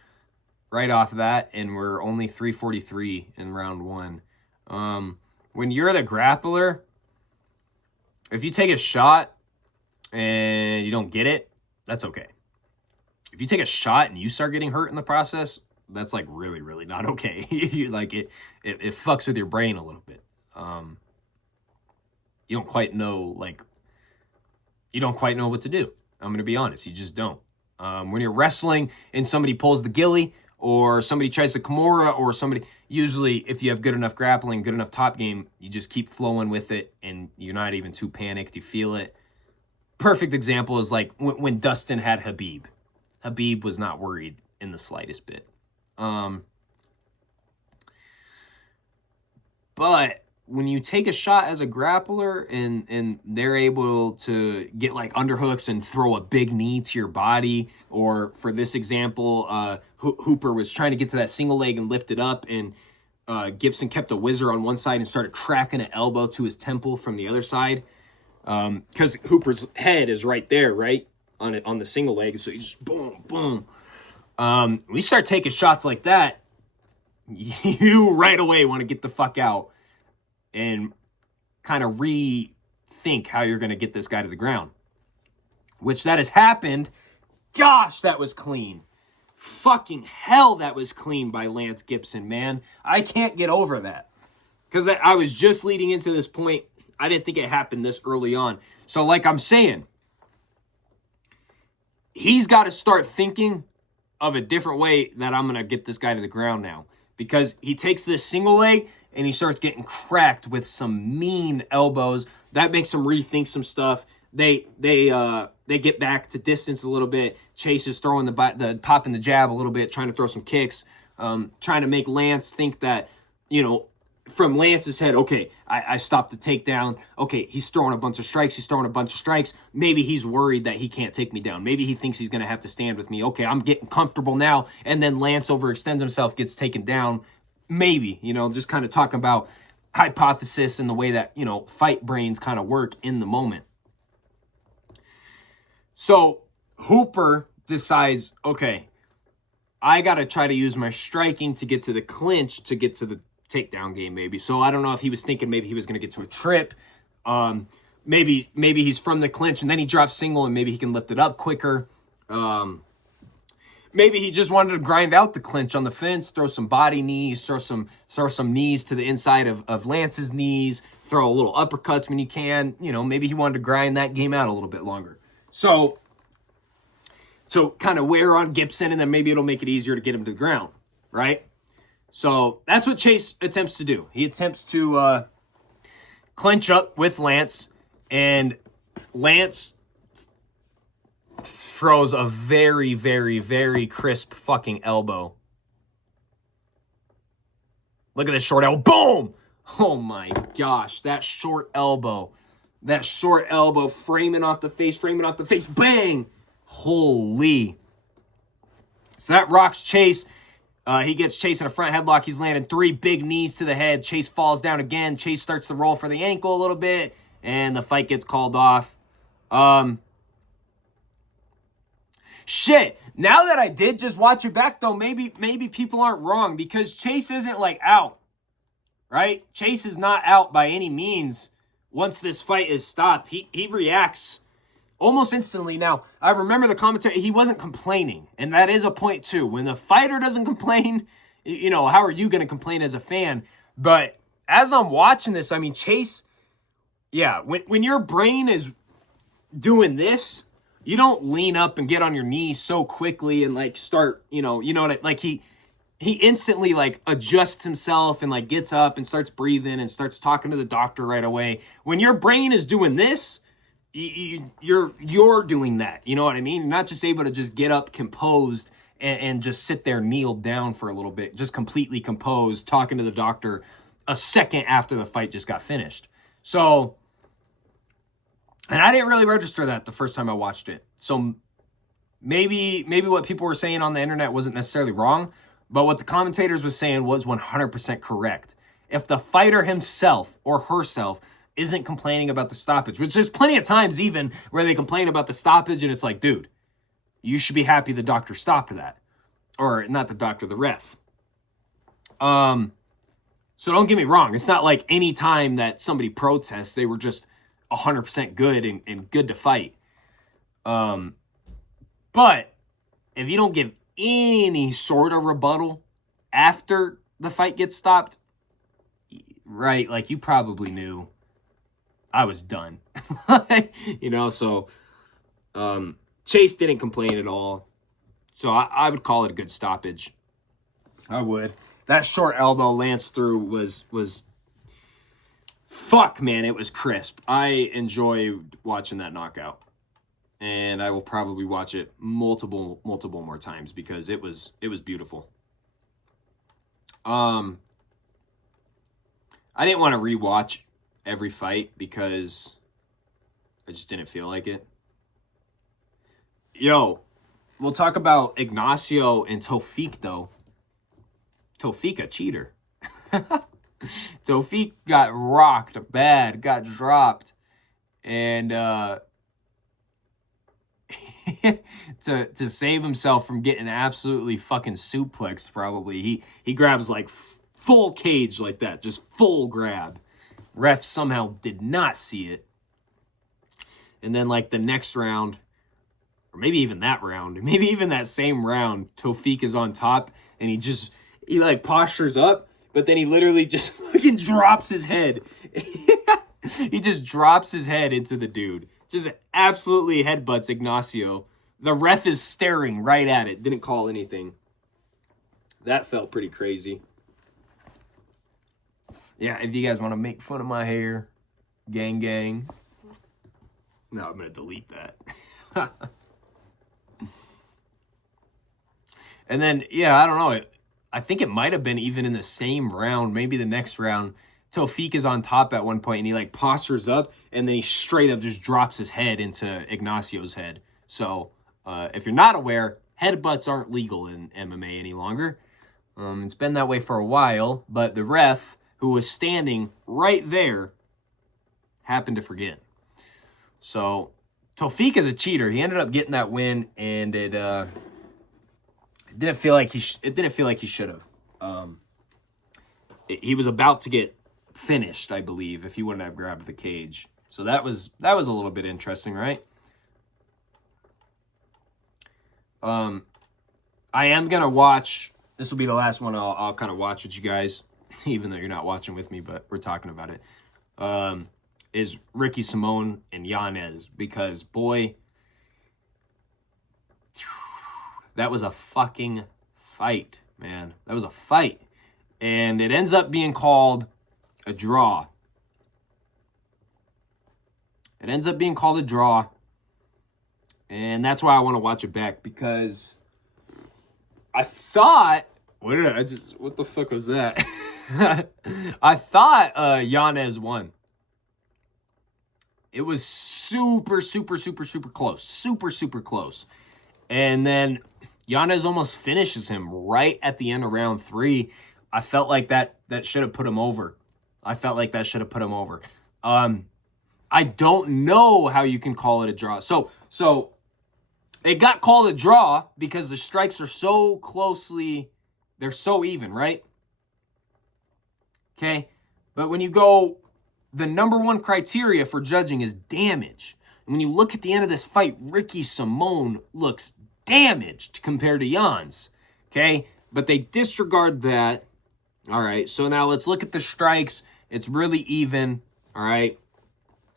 right off that, and we're only 343 in round one. When you're the grappler, if you take a shot and you don't get it, that's okay. If you take a shot and you start getting hurt in the process, that's like really, really not okay. Like it fucks with your brain a little bit. You don't quite know what to do. I'm going to be honest. You just don't. When you're wrestling and somebody pulls the ghillie or somebody tries the Kimura or somebody, usually if you have good enough grappling, good enough top game, you just keep flowing with it and you're not even too panicked. You feel it. Perfect example is like when Dustin had Habib. Habib was not worried in the slightest bit. But when you take a shot as a grappler and they're able to get like underhooks and throw a big knee to your body, or for this example, Hooper was trying to get to that single leg and lift it up, and Gibson kept a whizzer on one side and started cracking an elbow to his temple from the other side. Because Hooper's head is right there, right? On the single leg. So you just boom, boom. We start taking shots like that, you right away want to get the fuck out and kind of rethink how you're going to get this guy to the ground. Which that has happened. Gosh, that was clean. Fucking hell, that was clean by Lance Gibson, man. I can't get over that. Because I was just leading into this point. I didn't think it happened this early on. So like I'm saying, he's got to start thinking of a different way that I'm going to get this guy to the ground now. Because he takes this single leg and he starts getting cracked with some mean elbows. That makes him rethink some stuff. They get back to distance a little bit. Chase is throwing the popping the jab a little bit, trying to throw some kicks, trying to make Lance think that, you know, from Lance's head, okay, I stopped the takedown. Okay, he's throwing a bunch of strikes. Maybe he's worried that he can't take me down. Maybe he thinks he's going to have to stand with me. Okay, I'm getting comfortable now. And then Lance overextends himself, gets taken down. Maybe, you know, just kind of talking about hypothesis and the way that, you know, fight brains kind of work in the moment. So Hooper decides, okay, I got to try to use my striking to get to the clinch, to get to the takedown game, maybe. So I don't know if he was thinking maybe he was going to get to a trip. Maybe he's from the clinch and then he drops single and maybe he can lift it up quicker. Maybe he just wanted to grind out the clinch on the fence, throw some body knees, throw some knees to the inside of Lance's knees, throw a little uppercuts when you can. You know, maybe he wanted to grind that game out a little bit longer. So kind of wear on Gibson, and then maybe it'll make it easier to get him to the ground, right? So that's what Chase attempts to do. He attempts to clinch up with Lance, and Lance throws a very, very, very crisp fucking elbow. Look at this short elbow. Boom! Oh my gosh, that short elbow. That short elbow framing off the face, bang! Holy. So that rocks Chase. He gets Chase in a front headlock. He's landing 3 big knees to the head. Chase falls down again. Chase starts to roll for the ankle a little bit, and the fight gets called off. Shit. Now that I did just watch it back, though, maybe people aren't wrong, because Chase isn't, like, out, right? Chase is not out by any means once this fight is stopped. He reacts almost instantly. Now, I remember the commentary, he wasn't complaining, and that is a point, too. When the fighter doesn't complain, you know, how are you going to complain as a fan? But as I'm watching this, I mean, Chase, yeah, when your brain is doing this, you don't lean up and get on your knees so quickly and, like, start, you know what like, he instantly, like, adjusts himself and, like, gets up and starts breathing and starts talking to the doctor right away. When your brain is doing this, you're doing that, you know what I mean? You're not just able to just get up composed and just sit there kneeled down for a little bit, just completely composed, talking to the doctor a second after the fight just got finished. So, and I didn't really register that the first time I watched it. So maybe what people were saying on the internet wasn't necessarily wrong, but what the commentators was saying was 100% correct. If the fighter himself or herself isn't complaining about the stoppage, which there's plenty of times even where they complain about the stoppage and it's like, dude, you should be happy the doctor stopped that. Or not the doctor, the ref. So don't get me wrong. It's not like any time that somebody protests, they were just 100% good and good to fight. But if you don't give any sort of rebuttal after the fight gets stopped, right, like you probably knew I was done. You know, so Chase didn't complain at all. So I would call it a good stoppage. I would. That short elbow Lance threw was fuck, man, it was crisp. I enjoyed watching that knockout. And I will probably watch it multiple more times because it was beautiful. I didn't want to rewatch every fight because I just didn't feel like it. Yo, we'll talk about Ignacio and Tofik, though. Tofik, a cheater. Tofik got rocked bad, got dropped. And to save himself from getting absolutely fucking suplexed, probably, he grabs like full cage like that, just full grab. Ref somehow did not see it. And then like the next round, or maybe even that round, maybe even that same round, Tofik is on top and he like postures up, but then he literally just fucking drops his head. He just drops his head into the dude. Just absolutely headbutts Ignacio. The ref is staring right at it. Didn't call anything. That felt pretty crazy. Yeah, if you guys want to make fun of my hair, gang. No, I'm going to delete that. And then, yeah, I don't know. I think it might have been even in the same round, maybe the next round. Tofik is on top at one point, and he like postures up, and then he straight up just drops his head into Ignacio's head. So if you're not aware, headbutts aren't legal in MMA any longer. It's been that way for a while, but the ref, who was standing right there, happened to forget. So Tofik is a cheater. He ended up getting that win, and it didn't feel like he should have. He was about to get finished, I believe, if he wouldn't have grabbed the cage. So that was a little bit interesting, right? I am gonna watch. This will be the last one I'll kind of watch with you guys, even though you're not watching with me, but we're talking about it. Is Ricky Simone and Yanez, because boy, that was a fucking fight, man. That was a fight, and it ends up being called a draw. It ends up being called a draw. And that's why I want to watch it back, because I thought, what the fuck was that? I thought Yanez won. It was super close. Super close. And then Yanez almost finishes him right at the end of round 3. I felt like that should have put him over. I don't know how you can call it a draw. So it got called a draw because the strikes are so closely, they're so even, right? Okay? But when you go, the number one criteria for judging is damage. And when you look at the end of this fight, Ricky Simone looks damaged compared to Jans. Okay? But they disregard that. All right, so now let's look at the strikes. It's really even, all right?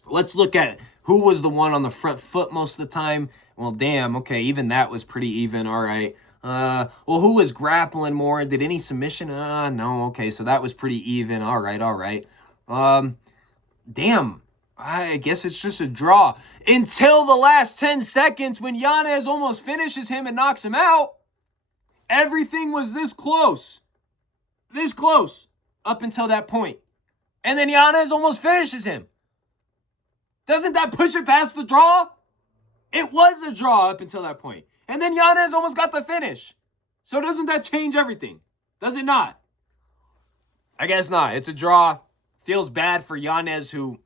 Let's look at who was the one on the front foot most of the time. Well, damn, okay, even that was pretty even, all right. Well, who was grappling more? Did any submission? No, okay, so that was pretty even, all right. Damn, I guess it's just a draw. Until the last 10 seconds when Yanez almost finishes him and knocks him out. Everything was this close. This close up until that point. And then Yanez almost finishes him. Doesn't that push it past the draw? It was a draw up until that point. And then Yanez almost got the finish. So doesn't that change everything? Does it not? I guess not. It's a draw. Feels bad for Yanez, who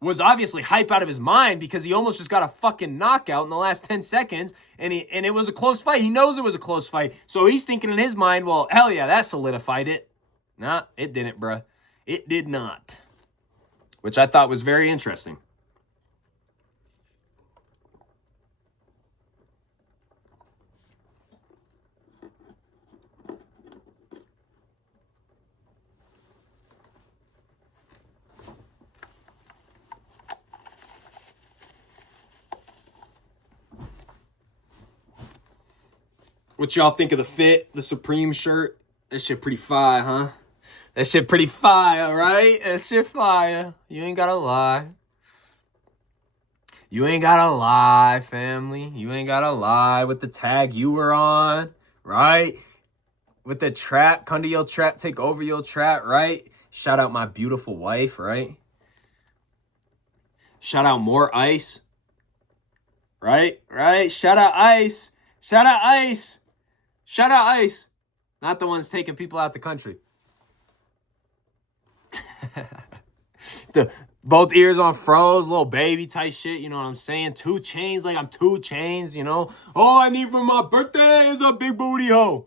was obviously hype out of his mind because he almost just got a fucking knockout in the last 10 seconds, and it was a close fight. He knows it was a close fight, so he's thinking in his mind, well, hell yeah, that solidified it. Nah, it didn't, bruh. It did not. Which I thought was very interesting. What y'all think of the fit, the Supreme shirt? That shit pretty fire, huh? That shit pretty fire, right? That shit fire. You ain't gotta lie. You ain't gotta lie, family. You ain't gotta lie with the tag you were on, right? With the trap, come to your trap, take over your trap, right? Shout out my beautiful wife, right? Shout out more ice, right? Right? Shout out ice. Shout out ice. Shout out ice. Not the ones taking people out the country. Both ears on froze, little baby type shit, you know what I'm saying? 2 Chainz, like I'm 2 Chainz, you know? All I need for my birthday is a big booty hoe.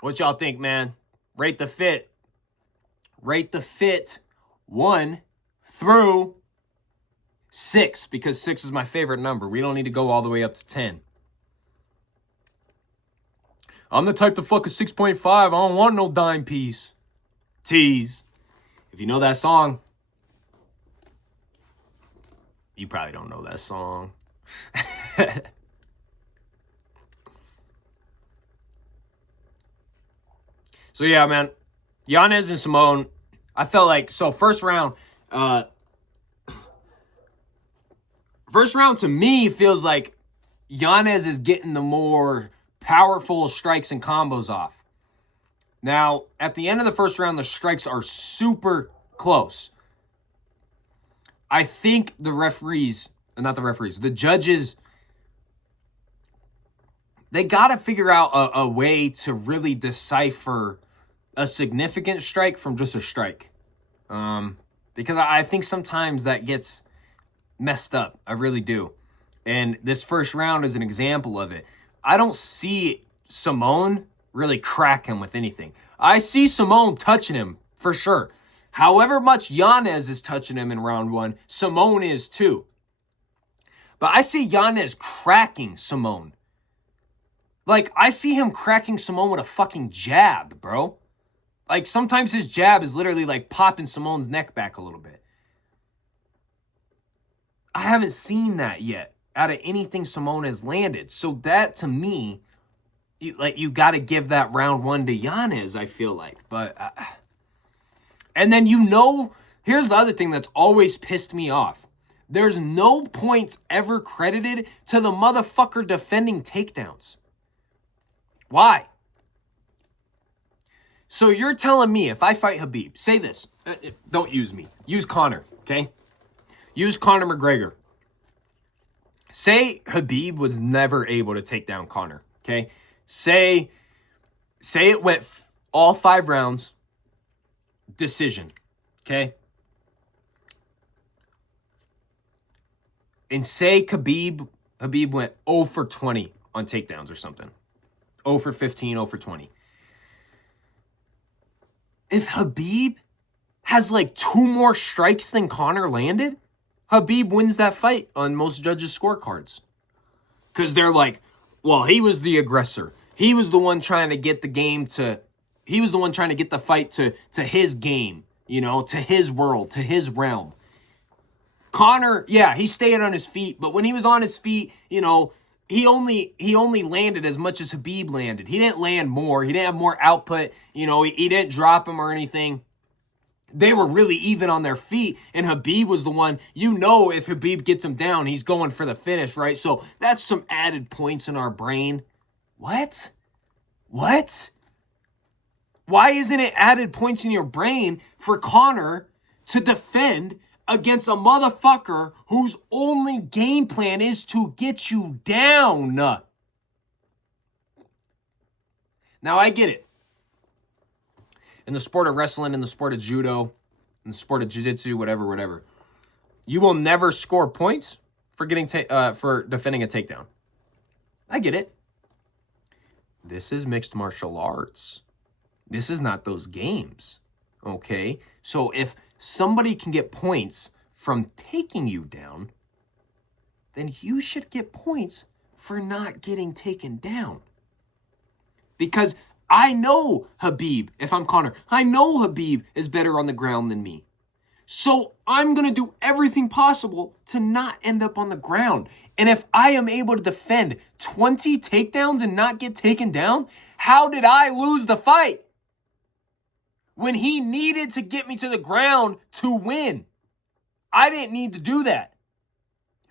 What y'all think, man? Rate the fit. Rate the fit 1 through 6, because 6 is my favorite number. We don't need to go all the way up to 10. I'm the type to fuck a 6.5. I don't want no dime piece. Tease. If you know that song, you probably don't know that song. So yeah, man, Yanez and Simone, I felt like, so first round to me feels like Yanez is getting the more powerful strikes and combos off. Now, at the end of the first round, the strikes are super close. I think the judges, they got to figure out a way to really decipher a significant strike from just a strike. Because I think sometimes that gets messed up. I really do. And this first round is an example of it. I don't see Simone really crack him with anything. I see Simone touching him for sure. However much Yanez is touching him in round 1, Simone is too. But I see Yanez cracking Simone. Like, I see him cracking Simone with a fucking jab, bro. Like, sometimes his jab is literally like popping Simone's neck back a little bit. I haven't seen that yet out of anything Simone has landed. So that, to me, you got to give that round 1 to Yanez, I feel like. But, and then, here's the other thing that's always pissed me off. There's no points ever credited to the motherfucker defending takedowns. Why? So you're telling me if I fight Khabib, say this, don't use me, use Conor, okay? Use Conor McGregor. Say Khabib was never able to take down Conor, okay? Say it went all 5 rounds, decision, okay? And say Khabib went 0 for 20 on takedowns or something. 0 for 15, 0 for 20. If Khabib has like 2 more strikes than Conor landed, Khabib wins that fight on most judges' scorecards. Because they're like, well, he was the aggressor. He was the one trying to get the fight to his game, to his world, to his realm. Conor, yeah, he stayed on his feet, but when he was on his feet, he only landed as much as Khabib landed. He didn't land more. He didn't have more output. He didn't drop him or anything. They were really even on their feet, and Khabib was the one, if Khabib gets him down, he's going for the finish, right? So that's some added points in our brain. What? Why isn't it added points in your brain for Conor to defend against a motherfucker whose only game plan is to get you down? Now, I get it. In the sport of wrestling, in the sport of judo, in the sport of jiu-jitsu, whatever, you will never score points for for defending a takedown. I get it. This is mixed martial arts. This is not those games, okay? So if somebody can get points from taking you down, then you should get points for not getting taken down. Because I know Khabib, if I'm Conor, I know Khabib is better on the ground than me. So I'm going to do everything possible to not end up on the ground. And if I am able to defend 20 takedowns and not get taken down, how did I lose the fight? When he needed to get me to the ground to win. I didn't need to do that.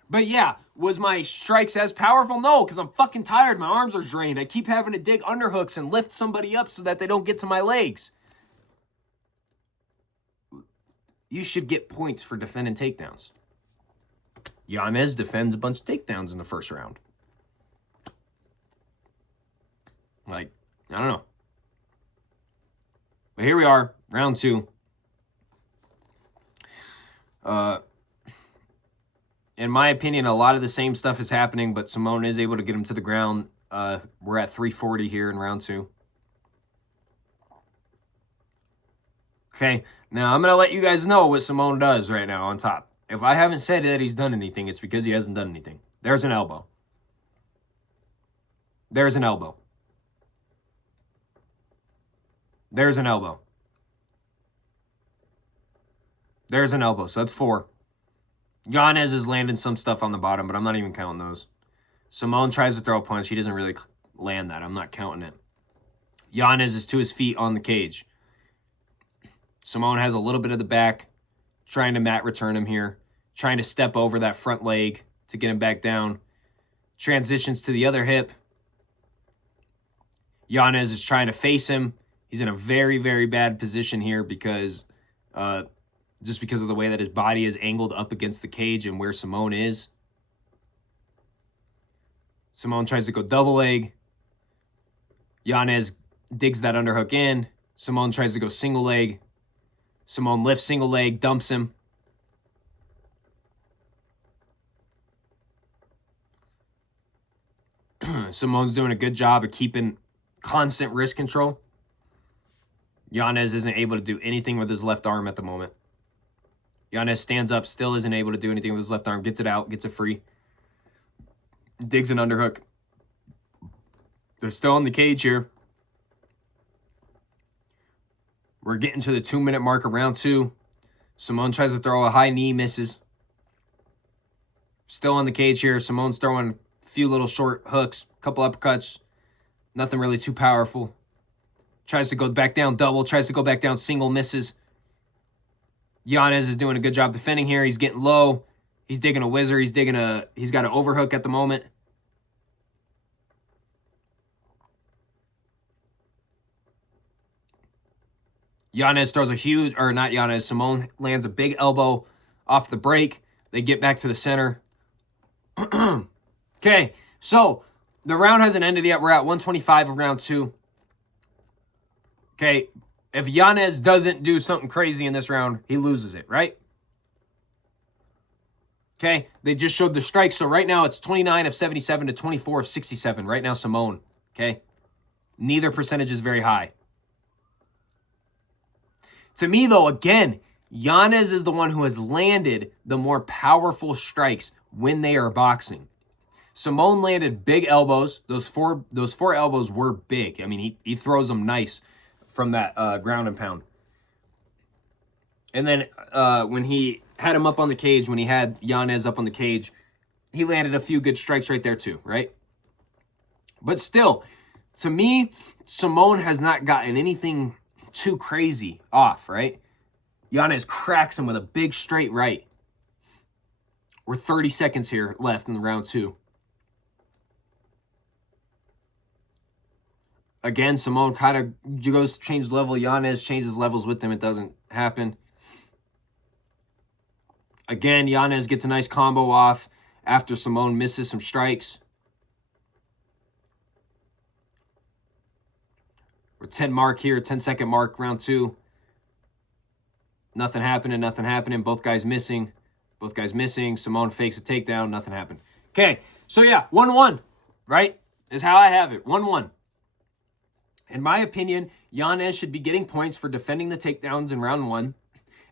But yeah, was my strikes as powerful? No, because I'm fucking tired. My arms are drained. I keep having to dig underhooks and lift somebody up so that they don't get to my legs. You should get points for defending takedowns. Yanez defends a bunch of takedowns in the first round. Like, I don't know. But here we are, round 2. In my opinion, a lot of the same stuff is happening, but Simone is able to get him to the ground. We're at 340 here in round 2. Okay, now I'm going to let you guys know what Simone does right now on top. If I haven't said that he's done anything, it's because he hasn't done anything. There's an elbow. There's an elbow. There's an elbow. There's an elbow, so that's 4. Yanez is landing some stuff on the bottom, but I'm not even counting those. Simone tries to throw a punch. He doesn't really land that. I'm not counting it. Yanez is to his feet on the cage. Simone has a little bit of the back, trying to mat return him here, trying to step over that front leg to get him back down. Transitions to the other hip. Yanez is trying to face him. He's in a very, very bad position here because just because of the way that his body is angled up against the cage and where Simone is. Simone tries to go double leg. Yanez digs that underhook in. Simone tries to go single leg. Simone lifts single leg, dumps him. Simone's doing a good job of keeping constant wrist control. Yanez isn't able to do anything with his left arm at the moment. Yanez stands up, still isn't able to do anything with his left arm. Gets it out, gets it free. Digs an underhook. They're still in the cage here. We're getting to the 2-minute mark of round 2. Simone tries to throw a high knee, misses. Still in the cage here. Simone's throwing a few little short hooks, a couple uppercuts. Nothing really too powerful. Tries to go back down double, tries to go back down single, misses. Yanez is doing a good job defending here. He's getting low. He's digging a whizzer. He's got an overhook at the moment. Yanez throws a huge, or not Yanez, Simone lands a big elbow off the break. They get back to the center. Okay, so the round hasn't ended yet. We're at 125 of round 2. Okay, if Yanez doesn't do something crazy in this round, he loses it, right? Okay, they just showed the strikes. So right now it's 29 of 77 to 24 of 67. Right now, Simone, okay? Neither percentage is very high. To me, though, again, Yanez is the one who has landed the more powerful strikes when they are boxing. Simone landed big elbows. Those four elbows were big. I mean, he throws them nice from that ground and pound. And then when he had him up on the cage, when he had Yanez up on the cage, he landed a few good strikes right there too, right? But still, to me, Simone has not gotten anything too crazy off, right? Yanez cracks him with a big straight right. We're 30 seconds here left in round 2. Again, Simone kind of goes to change level. Yanez changes levels with him. It doesn't happen. Again, Yanez gets a nice combo off after Simone misses some strikes. We're 10 mark here, 10-second mark, round 2. Nothing happening. Both guys missing. Simone fakes a takedown. Nothing happened. Okay, so yeah, 1-1, right? Is how I have it, 1-1. In my opinion, Yanez should be getting points for defending the takedowns in round 1.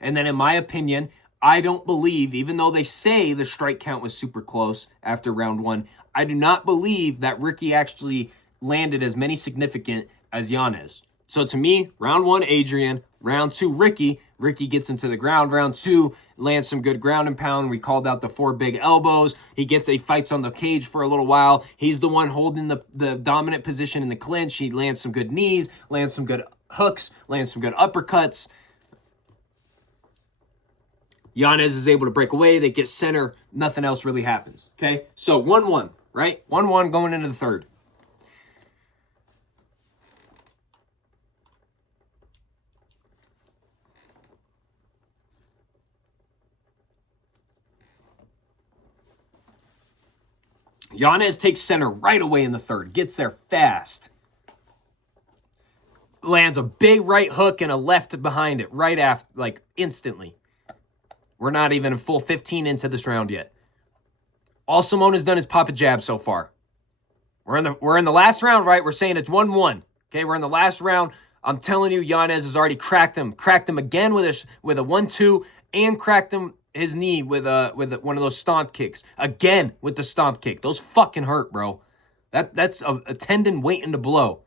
And then in my opinion, I don't believe, even though they say the strike count was super close after round 1, I do not believe that Ricky actually landed as many significant as Yanez. So to me, round 1, Adrian. Round 2, Ricky. Ricky gets him to the ground. Round 2, lands some good ground and pound. We called out the 4 big elbows. He fights on the cage for a little while. He's the one holding the dominant position in the clinch. He lands some good knees, lands some good hooks, lands some good uppercuts. Yanez is able to break away. They get center. Nothing else really happens. Okay? So 1-1, right? 1-1 going into the third. Yanez takes center right away in the third. Gets there fast. Lands a big right hook and a left behind it right after, like instantly. We're not even a full 15 into this round yet. All Simone has done is pop a jab so far. We're in the last round, right? We're saying it's 1-1. Okay, we're in the last round. I'm telling you, Yanez has already cracked him. Cracked him again with a 1-2 and cracked him his knee with one of those stomp kicks. Again with the stomp kick. Those fucking hurt, bro. That's a tendon waiting to blow.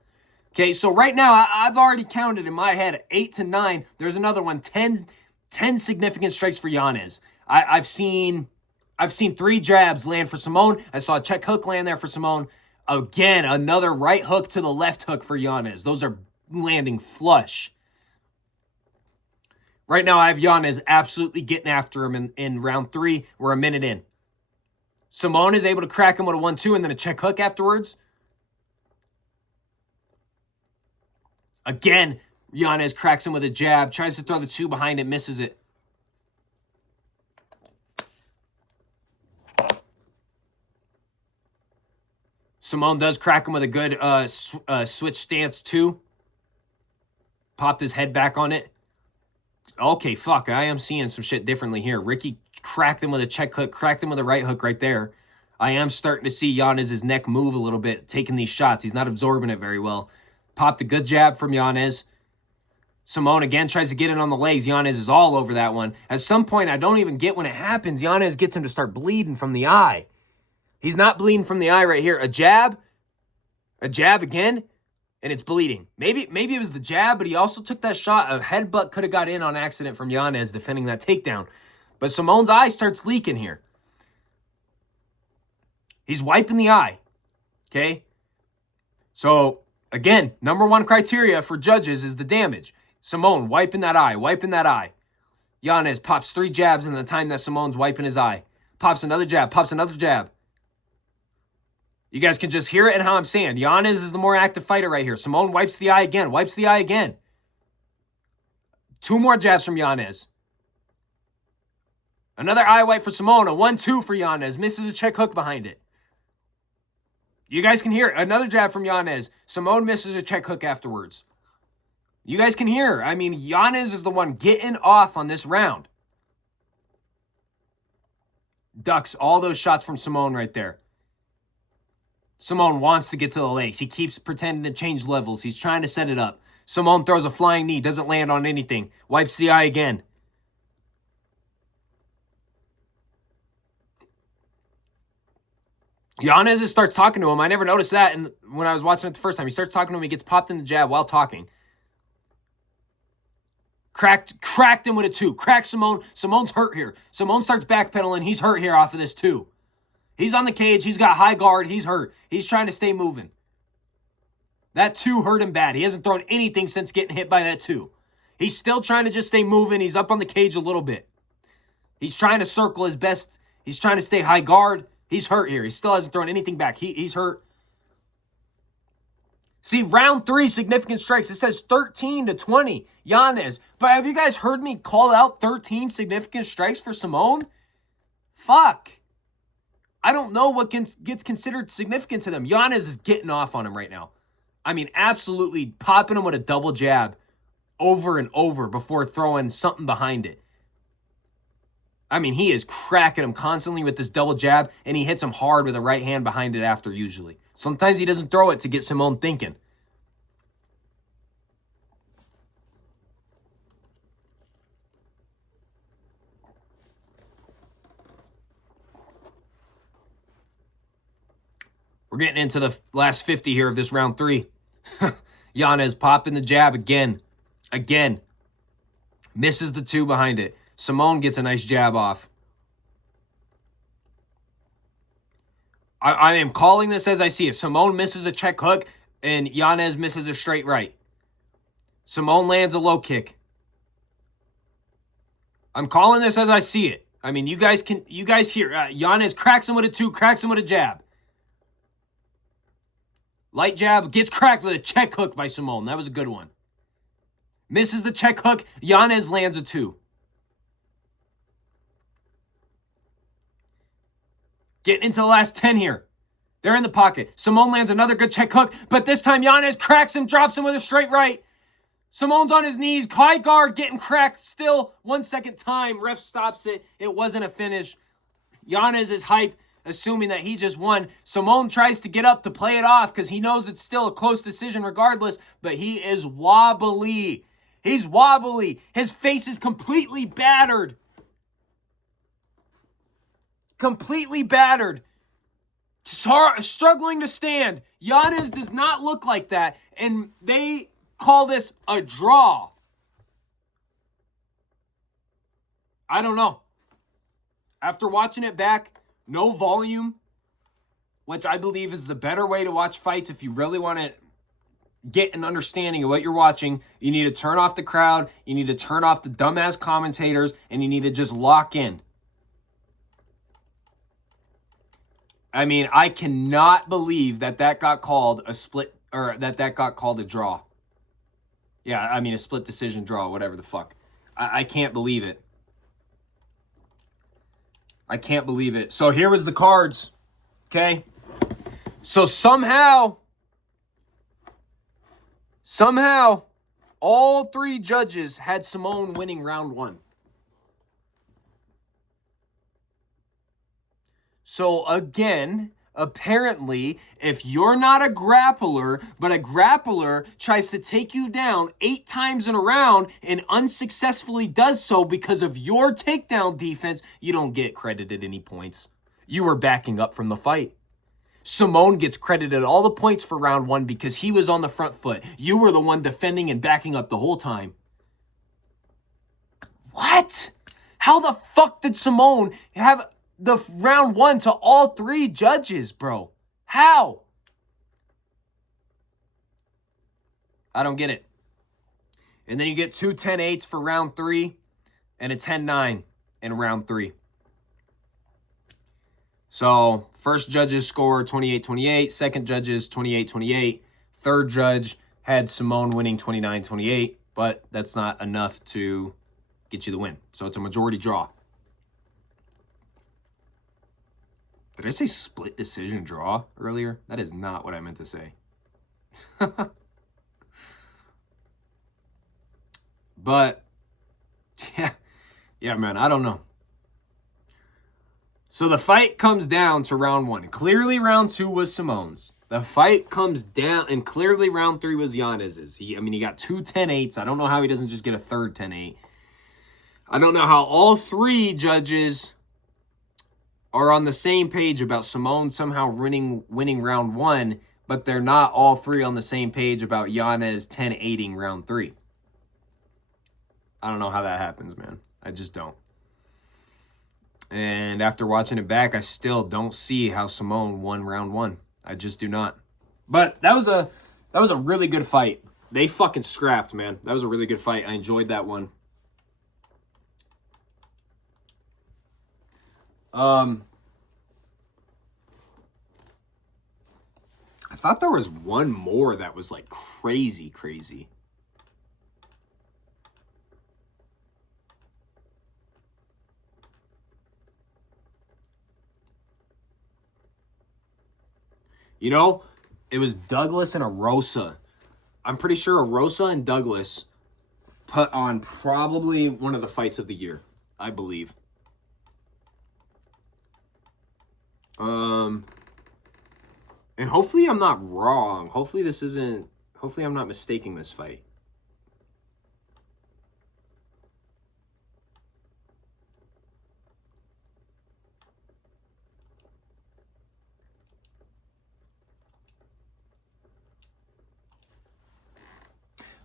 Okay, so right now, I've already counted in my head 8 to 9. There's another one, 10 significant strikes for Yanez. I've seen 3 jabs land for Simone. I saw a check hook land there for Simone. Again, another right hook to the left hook for Yanez. Those are landing flush. Right now, I have Yanez absolutely getting after him in round 3. We're a minute in. Simone is able to crack him with a 1-2 and then a check hook afterwards. Again, Yanez cracks him with a jab, tries to throw the 2 behind it, misses it. Simone does crack him with a good switch stance 2. Popped his head back on it. Okay, fuck, I am seeing some shit differently here. Ricky cracked him with a check hook, cracked him with a right hook right there. I am starting to see Yanez's neck move a little bit, taking these shots. He's not absorbing it very well. Popped a good jab from Yanez. Simone again tries to get it on the legs. Yanez is all over that one. At some point, I don't even get when it happens. Yanez gets him to start bleeding from the eye. He's not bleeding from the eye right here. A jab again, and it's bleeding. Maybe it was the jab, but he also took that shot. A headbutt could have got in on accident from Yanez defending that takedown. But Simone's eye starts leaking here. He's wiping the eye, okay? So, again, number 1 criteria for judges is the damage. Simone wiping that eye. Yanez pops 3 jabs in the time that Simone's wiping his eye. Pops another jab. You guys can just hear it in how I'm saying. Yanez is the more active fighter right here. Simone wipes the eye again. 2 more jabs from Yanez. Another eye wipe for Simone. A 1-2 for Yanez. Misses a check hook behind it. You guys can hear it. Another jab from Yanez. Simone misses a check hook afterwards. You guys can hear. I mean, Yanez is the one getting off on this round. Ducks all those shots from Simone right there. Simone wants to get to the legs. He keeps pretending to change levels. He's trying to set it up. Simone throws a flying knee. Doesn't land on anything. Wipes the eye again. Yanez starts talking to him. I never noticed that and when I was watching it the first time. He starts talking to him. He gets popped in the jab while talking. Cracked him with a 2. Cracked Simone. Simone's hurt here. Simone starts backpedaling. He's hurt here off of this 2. He's on the cage. He's got high guard. He's hurt. He's trying to stay moving. That 2 hurt him bad. He hasn't thrown anything since getting hit by that 2. He's still trying to just stay moving. He's up on the cage a little bit. He's trying to circle his best. He's trying to stay high guard. He's hurt here. He still hasn't thrown anything back. He's hurt. See, round 3, significant strikes. It says 13 to 20, Yanez. But have you guys heard me call out 13 significant strikes for Simone? Fuck. I don't know what gets considered significant to them. Yanez is getting off on him right now. I mean, absolutely popping him with a double jab over and over before throwing something behind it. I mean, he is cracking him constantly with this double jab, and he hits him hard with a right hand behind it after usually. Sometimes he doesn't throw it to get Simone thinking. We're getting into the last 50 here of this round 3. Yanez popping the jab again. Again. Misses the 2 behind it. Simone gets a nice jab off. I am calling this as I see it. Simone misses a check hook, and Yanez misses a straight right. Simone lands a low kick. I'm calling this as I see it. I mean, you guys hear. Yanez cracks him with a 2, cracks him with a jab. Light jab, gets cracked with a check hook by Simone. That was a good one. Misses the check hook. Yanez lands a 2. Getting into the last 10 here. They're in the pocket. Simone lands another good check hook, but this time Yanez cracks him, drops him with a straight right. Simone's on his knees. High guard getting cracked still. 1 second time. Ref stops it. It wasn't a finish. Yanez is hype, assuming that he just won. Simone tries to get up to play it off because he knows it's still a close decision regardless, but he is wobbly. He's wobbly. His face is completely battered. Completely battered. Struggling to stand. Yanez does not look like that, and they call this a draw. I don't know. After watching it back, no volume, which I believe is the better way to watch fights if you really want to get an understanding of what you're watching. You need to turn off the crowd, you need to turn off the dumbass commentators, and you need to just lock in. I mean, I cannot believe that got called a split, or that got called a draw. Yeah, I mean, a split decision draw, whatever the fuck. I can't believe it. I can't believe it. So here was the cards, okay? So somehow, all 3 judges had Simone winning round 1. So again, apparently, if you're not a grappler, but a grappler tries to take you down 8 times in a round and unsuccessfully does so because of your takedown defense, you don't get credited any points. You were backing up from the fight. Simone gets credited all the points for round 1 because he was on the front foot. You were the one defending and backing up the whole time. What? How the fuck did Simone have the round 1 to all 3 judges, bro? How? I don't get it. And then you get 2 10-8s for round 3 and a 10-9 in round 3. So, first judge's score 28-28, second judge's 28-28, third judge had Simone winning 29-28, but that's not enough to get you the win. So it's a majority draw. Did I say split decision draw earlier? That is not what I meant to say. But, yeah, man, I don't know. So the fight comes down to round 1. Clearly round 2 was Simone's. The fight comes down, and clearly round 3 was Yanez's. He got 2 10-8s. I don't know how he doesn't just get a third 10-8. I don't know how all 3 judges are on the same page about Simone somehow winning round 1, but they're not all 3 on the same page about Yanez 10-8ing round 3. I don't know how that happens, man. I just don't. And after watching it back, I still don't see how Simone won round 1. I just do not. But that was a really good fight. They fucking scrapped, man. That was a really good fight. I enjoyed that one. I thought there was one more that was like crazy. You know, it was Douglas and Arosa. I'm pretty sure Arosa and Douglas put on probably one of the fights of the year, I believe. And hopefully I'm not wrong. Hopefully I'm not mistaking this fight.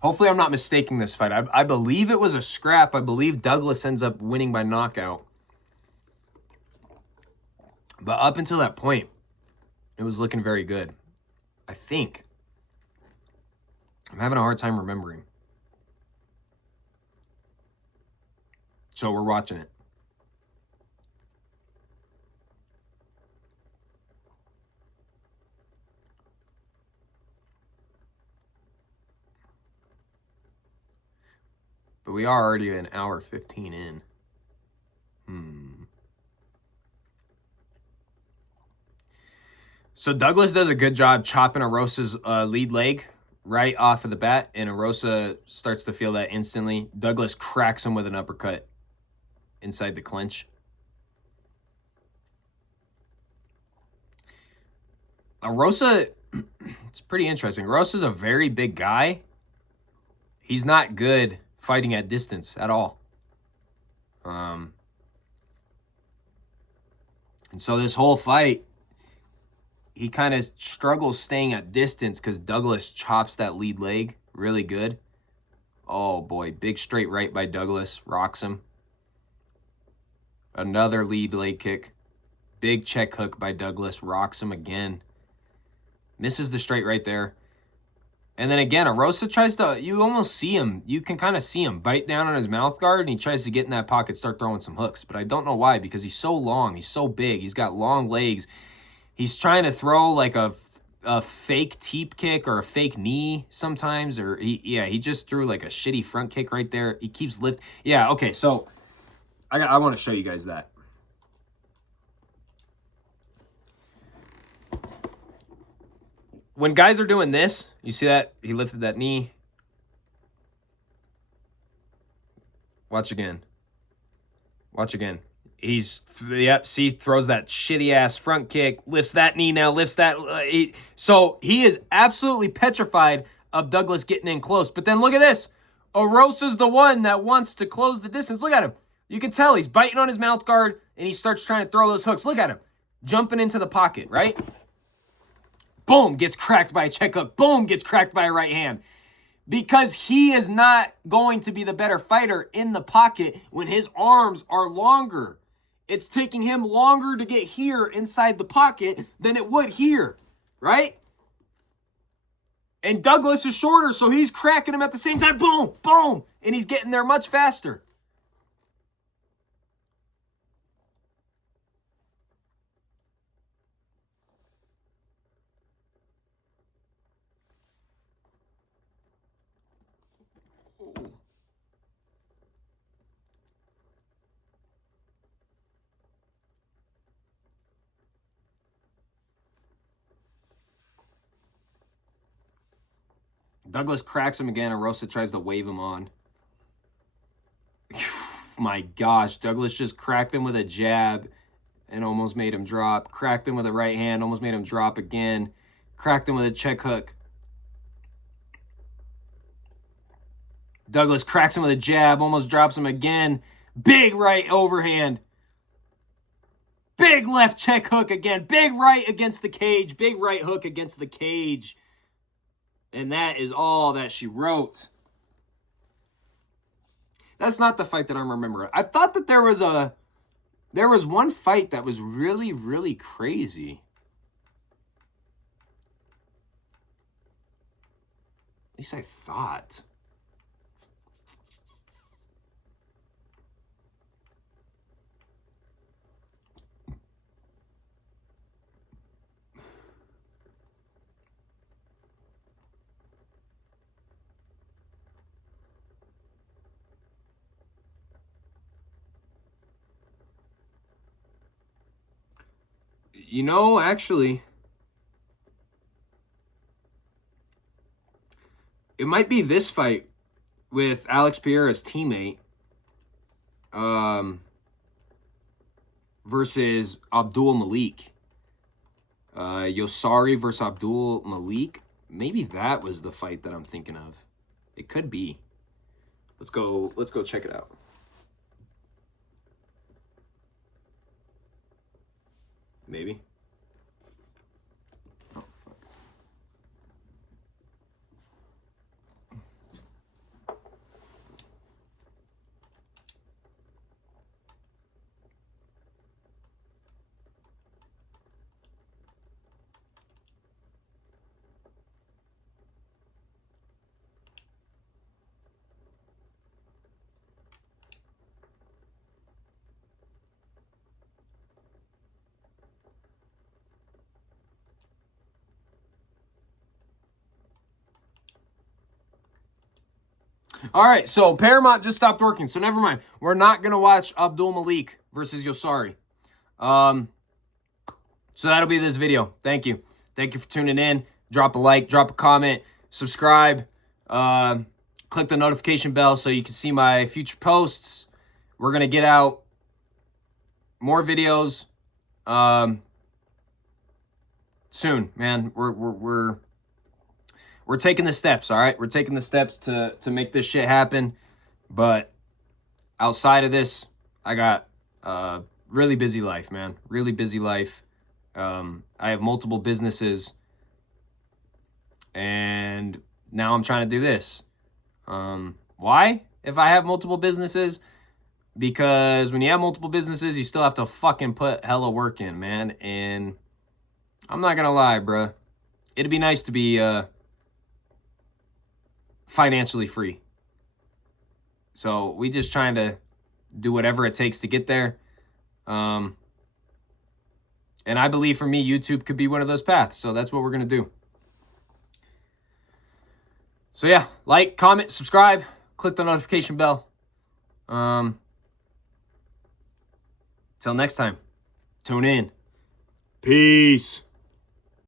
Hopefully I'm not mistaking this fight. I believe it was a scrap. I believe Douglas ends up winning by knockout. But up until that point, it was looking very good. I think. I'm having a hard time remembering. So we're watching it. But we are already an hour 15 in. So Douglas does a good job chopping Arosa's lead leg right off of the bat, and Arosa starts to feel that instantly. Douglas cracks him with an uppercut inside the clinch. Arosa, it's pretty interesting. Arosa's a very big guy. He's not good fighting at distance at all. And so this whole fight, he kind of struggles staying at distance because Douglas chops that lead leg really good. Oh boy, big straight right by Douglas, rocks him. Another lead leg kick. Big check hook by Douglas, rocks him again. Misses the straight right there. And then again, Arosa tries to, you almost see him, you can kind of see him bite down on his mouth guard, and he tries to get in that pocket, start throwing some hooks. But I don't know why, because he's so long, he's so big, he's got long legs. He's trying to throw like a fake teep kick or a fake knee sometimes, or he just threw like a shitty front kick right there. He keeps lift. Yeah, okay, so I want to show you guys that. When guys are doing this, you see that? He lifted that knee. Watch again. Watch again. He's, yep, see, throws that shitty-ass front kick, lifts that knee now, lifts that. So he is absolutely petrified of Douglas getting in close. But then look at this. Arosa's the one that wants to close the distance. Look at him. You can tell he's biting on his mouth guard, and he starts trying to throw those hooks. Look at him. Jumping into the pocket, right? Boom, gets cracked by a check hook. Boom, gets cracked by a right hand. Because he is not going to be the better fighter in the pocket when his arms are longer. It's taking him longer to get here inside the pocket than it would here, right? And Douglas is shorter, so he's cracking him at the same time. Boom, boom, and he's getting there much faster. Douglas cracks him again, and Rosa tries to wave him on. My gosh, Douglas just cracked him with a jab and almost made him drop. Cracked him with a right hand, almost made him drop again. Cracked him with a check hook. Douglas cracks him with a jab, almost drops him again. Big right overhand. Big left check hook again. Big right against the cage. Big right hook against the cage. And that is all that she wrote. That's not the fight that I'm remembering. I thought that there was one fight that was really, really crazy. At least I thought. You know, actually, it might be this fight with Alex Pereira's teammate versus Abdul Malik. Yosari versus Abdul Malik. Maybe that was the fight that I'm thinking of. It could be. Let's go check it out. Maybe. Oh, fuck. All right, so Paramount just stopped working, so never mind. We're not going to watch Abdul Malik versus Yosari. So that'll be this video. Thank you. Thank you for tuning in. Drop a like, drop a comment, subscribe, click the notification bell so you can see my future posts. We're going to get out more videos soon, man. We're taking the steps, all right? We're taking the steps to make this shit happen. But outside of this, I got a really busy life, man. Really busy life. I have multiple businesses. And now I'm trying to do this. Why? If I have multiple businesses? Because when you have multiple businesses, you still have to fucking put hella work in, man. And I'm not gonna lie, bruh. It'd be nice to be financially free. So we just trying to do whatever it takes to get there. And I believe for me, YouTube could be one of those paths. So that's what we're gonna do. So yeah, like, comment, subscribe, click the notification bell. Till next time, tune in. Peace.